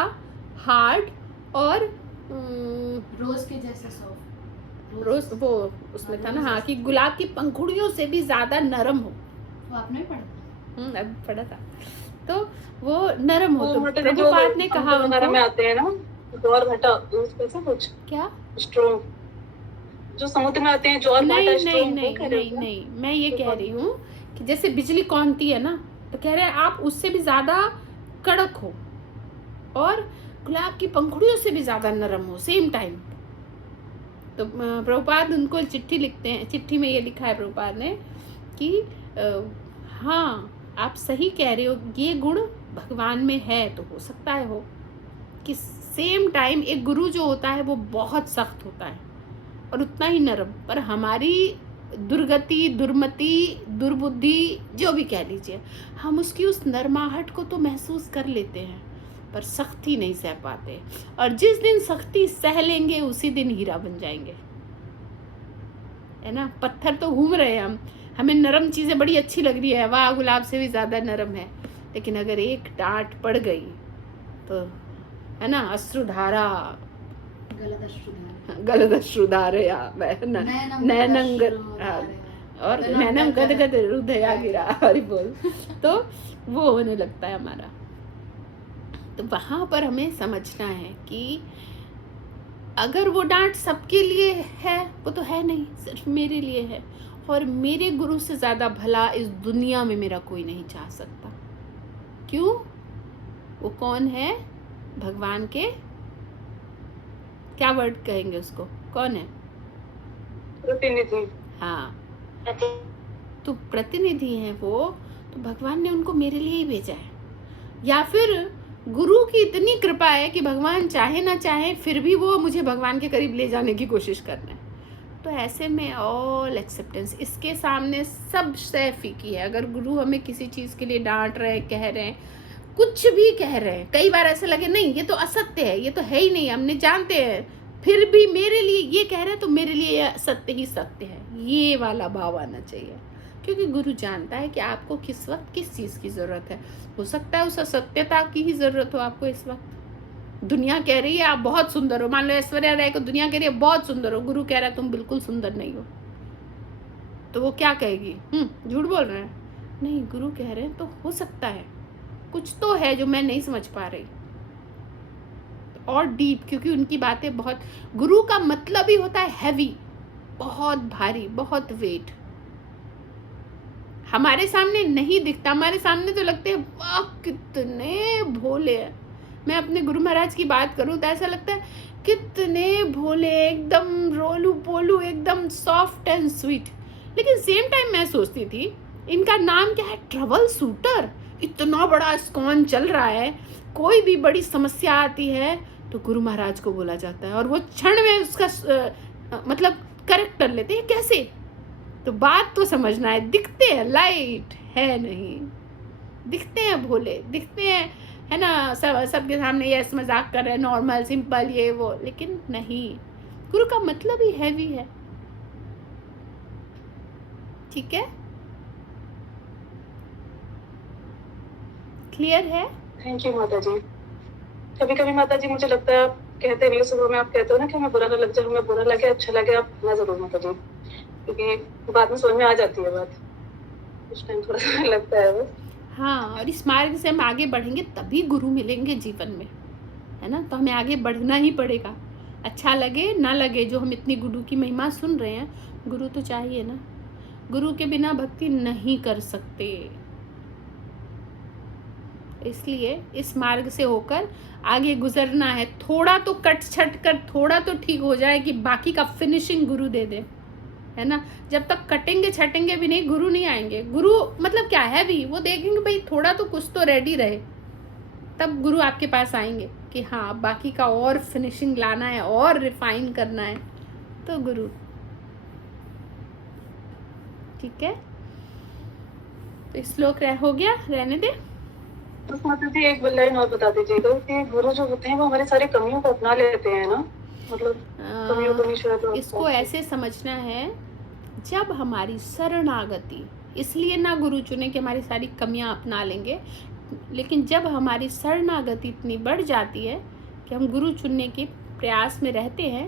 हार्ड और रोज के जैसे सॉफ्ट। रोज वो उसमें था ना, हाँ, कि गुलाब की पंखुड़ियों से भी ज़्यादा नरम हो। वो आपने भी पढ़ा? अभी पढ़ा था। तो वो नरम हो, तो मतलब प्रभुपाद ने कहा वगैरह में आते हैं ना, ज्वार भाटा, कैसे कुछ क्या, स्ट्रोंग, जो समुद्र में आते हैं ज्वार भाटा स्ट्रोंग, नहीं, मैं ये कह रही हूँ कि जैसे बिजली कौनती है ना, तो कह रहे हैं आप उससे भी ज्यादा कड़क हो और गुलाब की पंखुड़ियों से भी ज्यादा नरम हो सेम टाइम। तो प्रभुपाद उनको चिट्ठी लिखते हैं, चिट्ठी में ये लिखा है प्रभुपाद ने कि हाँ आप सही कह रहे हो, ये गुण भगवान में है, तो हो सकता है हो कि सेम टाइम एक गुरु जो होता है वो बहुत सख्त होता है और उतना ही नरम, पर हमारी दुर्गति, दुर्मति, दुर्बुद्धि, जो भी कह लीजिए, हम उसकी उस नरमाहट को तो महसूस कर लेते हैं, पर सख्ती नहीं सह पाते। और जिस दिन सख्ती सह लेंगे उसी दिन हीरा बन जाएंगे, है ना। पत्थर तो घूम रहे हैं हम, हमें नरम चीज़ें बड़ी अच्छी लग रही है, वाह गुलाब से भी ज़्यादा नरम है, लेकिन अगर एक डांट पड़ गई तो, है ना, अश्रुधारा, गलत अश्रुधारया, नैनंग और नैनम गदगद हृदया गिरा, हरि बोल, तो वो होने लगता है हमारा। तो वहाँ पर हमें समझना है कि अगर वो डांट सबके लिए है, वो तो है नहीं, सिर्फ मेरे लिए है, और मेरे गुरु से ज़्यादा भला इस दुनिया में मेरा कोई नहीं चाह सकता। क्यों? वो कौन है? भगवान के, क्या वर्ड कहेंगे उसको, कौन है? प्रतिनिधि। हाँ, तो प्रतिनिधि हैं वो, तो भगवान ने उनको मेरे लिए ही भेजा है। या फिर गुरु की इतनी कृपा है कि भगवान चाहे ना चाहे फिर भी वो मुझे भगवान के करीब ले जाने की कोशिश कर रहे हैं। तो ऐसे में ऑल एक्सेप्टेंस, इसके सामने सब शय फीकी है। अगर गुरु हमें किसी चीज़ के लिए डांट रहे हैं, कह रहे हैं, कुछ भी कह रहे हैं, कई बार ऐसा लगे नहीं ये तो असत्य है, ये तो है ही नहीं, हमने जानते हैं, फिर भी मेरे लिए ये कह रहे हैं तो मेरे लिए ये सत्य ही सत्य है, ये वाला भाव आना चाहिए। क्योंकि गुरु जानता है कि आपको किस वक्त किस चीज़ की ज़रूरत है। हो सकता है उस सत्यता की ही ज़रूरत हो आपको इस वक्त। दुनिया कह रही है आप बहुत सुंदर हो, मान लो ऐश्वर्या राय को दुनिया कह रही है बहुत सुंदर हो, गुरु कह रहा है तुम बिल्कुल सुंदर नहीं हो, तो वो क्या कहेगी? झूठ बोल रहे हैं? नहीं, गुरु कह रहे हैं तो हो सकता है कुछ तो है जो मैं नहीं समझ पा रही। और डीप, क्योंकि उनकी बातें बहुत, गुरु का मतलब ही होता है हैवी, बहुत भारी, बहुत वेट। हमारे सामने नहीं दिखता, हमारे सामने तो लगते हैं वाह कितने भोले हैं। मैं अपने गुरु महाराज की बात करूं तो ऐसा लगता है कितने भोले, एकदम रोलू पोलू, एकदम सॉफ्ट एंड स्वीट। लेकिन सेम टाइम मैं सोचती थी इनका नाम क्या है, ट्रबल शूटर। इतना बड़ा इस्कॉन चल रहा है, कोई भी बड़ी समस्या आती है तो गुरु महाराज को बोला जाता है और वो क्षण में उसका मतलब करेक्ट कर लेते हैं। कैसे? तो बात तो समझना है, दिखते हैं लाइट है नहीं, दिखते हैं भोले, दिखते हैं है ना, सबके सामने ये मजाक कर रहे हैं, नॉर्मल सिंपल ये वो, लेकिन नहीं, गुरु का मतलब ही हैवी है। ठीक है, क्लियर है? थैंक यू माता जी। कभी कभी माता जी मुझे लगता है आप कहते हैं सुबह में, आप कहते हो ना कि हमें बुरा ना लग जाए, हमें बुरा लगे अच्छा लगे, आप ना जरूर माता जी, क्योंकि बाद में समझ में आ जाती है बात, उस टाइम थोड़ा सा लगता है बस। हाँ, और इस मार्ग से हम आगे बढ़ेंगे तभी गुरु मिलेंगे जीवन में, है ना। तो हमें आगे बढ़ना ही पड़ेगा, अच्छा लगे ना लगे। जो हम इतनी गुरु की महिमा सुन रहे हैं, गुरु तो चाहिए ना, गुरु के बिना भक्ति नहीं कर सकते। इसलिए इस मार्ग से होकर आगे गुजरना है। थोड़ा तो कट छट कर थोड़ा तो ठीक हो जाए कि बाकी का फिनिशिंग गुरु दे दे, है ना। जब तक कटेंगे छटेंगे भी नहीं, गुरु नहीं आएंगे। गुरु मतलब क्या है भी, वो देखेंगे भाई थोड़ा तो कुछ तो रेडी रहे, तब गुरु आपके पास आएंगे कि हाँ बाकी का और फिनिशिंग लाना है और रिफाइन करना है, तो गुरु। ठीक है, तो श्लोक हो गया, रहने दे। बस माता जी एक लाइन और बता दीजिएगा कि गुरु जो होते हैं वो हमारी सारी कमियों को अपना लेते हैं ना, मतलब कमियों को नहीं। इसको ऐसे समझना है, जब हमारी शरणागति, इसलिए ना गुरु चुने कि हमारी सारी कमियां अपना लेंगे, लेकिन जब हमारी शरणागति इतनी बढ़ जाती है कि हम गुरु चुनने के प्रयास में रहते हैं,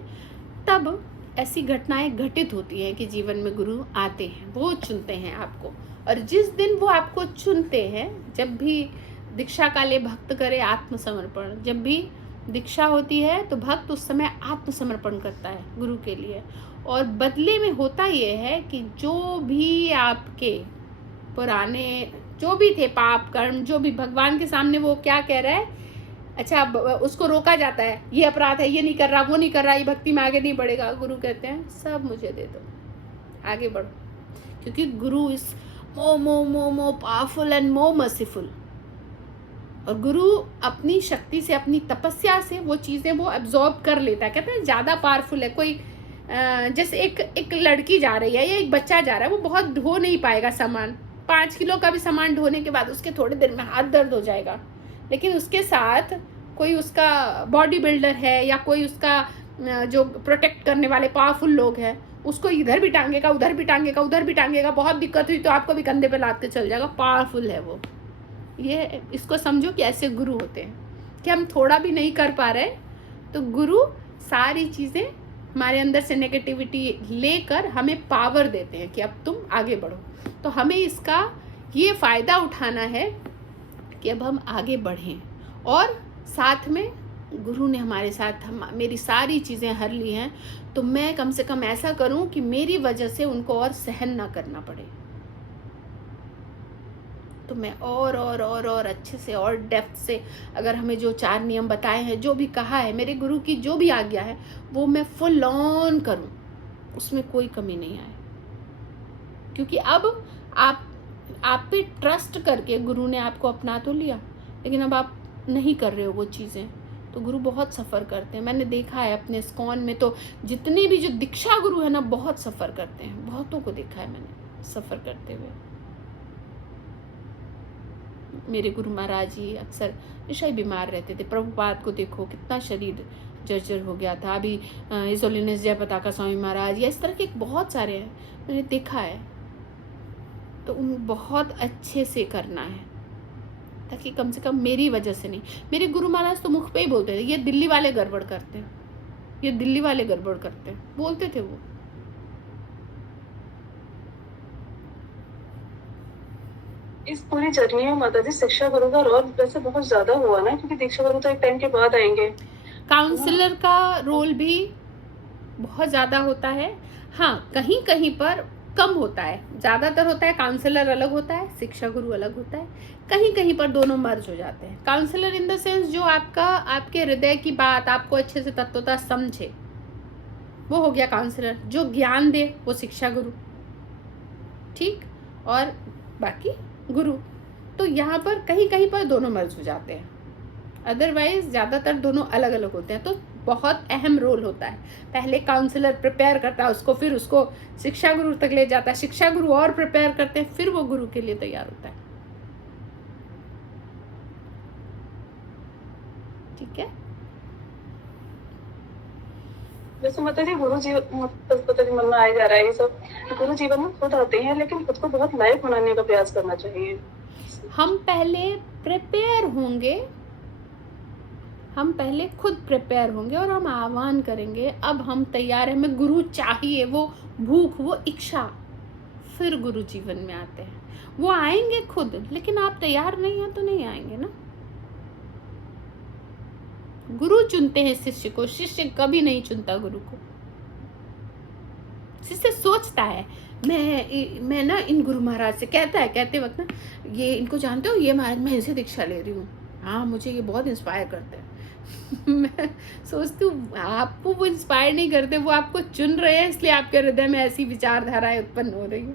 तब ऐसी घटनाएं घटित होती हैं कि जीवन में गुरु आते हैं, वो चुनते हैं आपको। और जिस दिन वो आपको चुनते हैं, जब भी दीक्षा काले भक्त करे आत्मसमर्पण, जब भी दीक्षा होती है तो भक्त उस समय आत्मसमर्पण करता है गुरु के लिए। और बदले में होता ये है कि जो भी आपके पुराने जो भी थे पाप कर्म, जो भी भगवान के सामने वो क्या कह रहा है, अच्छा उसको रोका जाता है, ये अपराध है, ये नहीं कर रहा, वो नहीं कर रहा, ये भक्ति में आगे नहीं बढ़ेगा। गुरु कहते हैं सब मुझे दे दो, आगे बढ़ो, क्योंकि गुरु is more powerful and more merciful. और गुरु अपनी शक्ति से, अपनी तपस्या से वो चीज़ें वो एब्जॉर्ब कर लेता है। कहते हैं ज़्यादा पावरफुल है। कोई जैसे एक लड़की जा रही है या एक बच्चा जा रहा है, वो बहुत ढो नहीं पाएगा सामान, 5 किलो का भी सामान ढोने के बाद उसके थोड़ी देर में हाथ दर्द हो जाएगा। लेकिन उसके साथ कोई उसका बॉडी बिल्डर है या कोई उसका जो प्रोटेक्ट करने वाले पावरफुल लोग हैं, उसको इधर भी टांगेगा, उधर भी टांगेगा, उधर भी टांगेगा, बहुत दिक्कत हुई तो आपको भी कंधे पे लाद के चल जाएगा। पावरफुल है वो। ये इसको समझो कि ऐसे गुरु होते हैं कि हम थोड़ा भी नहीं कर पा रहे तो गुरु सारी चीज़ें हमारे अंदर से नेगेटिविटी लेकर हमें पावर देते हैं कि अब तुम आगे बढ़ो। तो हमें इसका ये फ़ायदा उठाना है कि अब हम आगे बढ़ें, और साथ में गुरु ने हमारे साथ मेरी सारी चीज़ें हर ली हैं, तो मैं कम से कम ऐसा करूं कि मेरी वजह से उनको और सहन ना करना पड़े। तो मैं और अच्छे से और डेप्थ से, अगर हमें जो 4 नियम बताए हैं, जो भी कहा है, मेरे गुरु की जो भी आज्ञा है, वो मैं फुल ऑन करूं, उसमें कोई कमी नहीं आए। क्योंकि अब आप पे ट्रस्ट करके गुरु ने आपको अपना तो लिया, लेकिन अब आप नहीं कर रहे हो वो चीज़ें, तो गुरु बहुत सफ़र करते हैं। मैंने देखा है अपने इस्कॉन में, तो जितने भी जो दीक्षा गुरु है ना, बहुत सफ़र करते हैं। बहुतों को देखा है मैंने सफ़र करते हुए। मेरे गुरु महाराज जी अक्सर हमेशा ही बीमार रहते थे। प्रभुपाद को देखो, कितना शरीर जर्जर हो गया था। अभी हिज होलीनेस जय पताका स्वामी महाराज, या इस तरह के बहुत सारे हैं, मैंने देखा है। तो उन बहुत अच्छे से करना है, ताकि कम से कम मेरी वजह से नहीं। मेरे गुरु महाराज तो मुख पे ही बोलते थे, ये दिल्ली वाले गड़बड़ करते हैं, ये दिल्ली वाले गड़बड़ करते हैं, बोलते थे वो। इस पूरी जर्नी में माता जी शिक्षा गुरु का रोल वैसे बहुत ज्यादा हुआ ना, क्योंकि दीक्षा गुरु तो एक टाइम के बाद आएंगे। काउंसलर का रोल भी बहुत ज़्यादा होता है। हाँ, कहीं कहीं पर कम होता है, ज़्यादातर होता है काउंसलर अलग होता है, शिक्षा गुरु अलग होता है। कहीं कहीं पर दोनों मर्ज हो जाते हैं। काउंसलर इन द सेंस जो आपके हृदय की बात आपको अच्छे से तत्वतः समझे, वो हो गया काउंसलर। जो ज्ञान दे वो शिक्षा गुरु, ठीक, और बाकी गुरु। तो यहाँ पर कहीं कहीं पर दोनों मर्ज हो जाते हैं, अदरवाइज ज़्यादातर दोनों अलग अलग होते हैं। तो बहुत अहम रोल होता है। पहले काउंसलर प्रिपेयर करता है उसको, फिर उसको शिक्षा गुरु तक ले जाता है, शिक्षा गुरु और प्रिपेयर करते हैं, फिर वो गुरु के लिए तैयार होता है। ठीक है। जैसे माता जी गुरु जीवन पता नहीं मन में आया जा रहा है ये सब, गुरु जीवन में खुद आते हैं, लेकिन खुद को बहुत लायक बनाने का प्रयास करना चाहिए। हम पहले प्रिपेयर होंगे, हम पहले खुद प्रिपेयर होंगे और हम आह्वान करेंगे, अब हम तैयार हैं, हमें गुरु चाहिए, वो भूख, वो इच्छा, फिर गुरु जीवन में आते हैं। वो आएंगे खुद, लेकिन आप तैयार नहीं हैं तो नहीं आएंगे ना। गुरु चुनते हैं शिष्य को, शिष्य कभी नहीं चुनता गुरु को। शिष्य सोचता है मैं ना इन गुरु महाराज से, कहता है कहते वक्त ना, ये इनको जानते हो, ये महाराज, मैं इनसे दीक्षा ले रही हूँ, हाँ मुझे ये बहुत इंस्पायर करते हैं। मैं सोचती हूँ आपको वो इंस्पायर नहीं करते, वो आपको चुन रहे हैं, इसलिए आपके हृदय में ऐसी विचारधाराएं उत्पन्न हो रही है।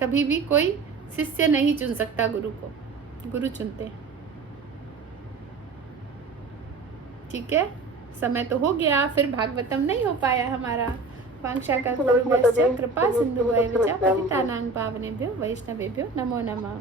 कभी भी कोई शिष्य नहीं चुन सकता गुरु को, गुरु चुनते हैं। ठीक है, समय तो हो गया, फिर भागवतम नहीं हो पाया हमारा। वांछा कृपा सिंधु पतितानां पावनेभ्यो वैष्णवेभ्यो नमो नमः।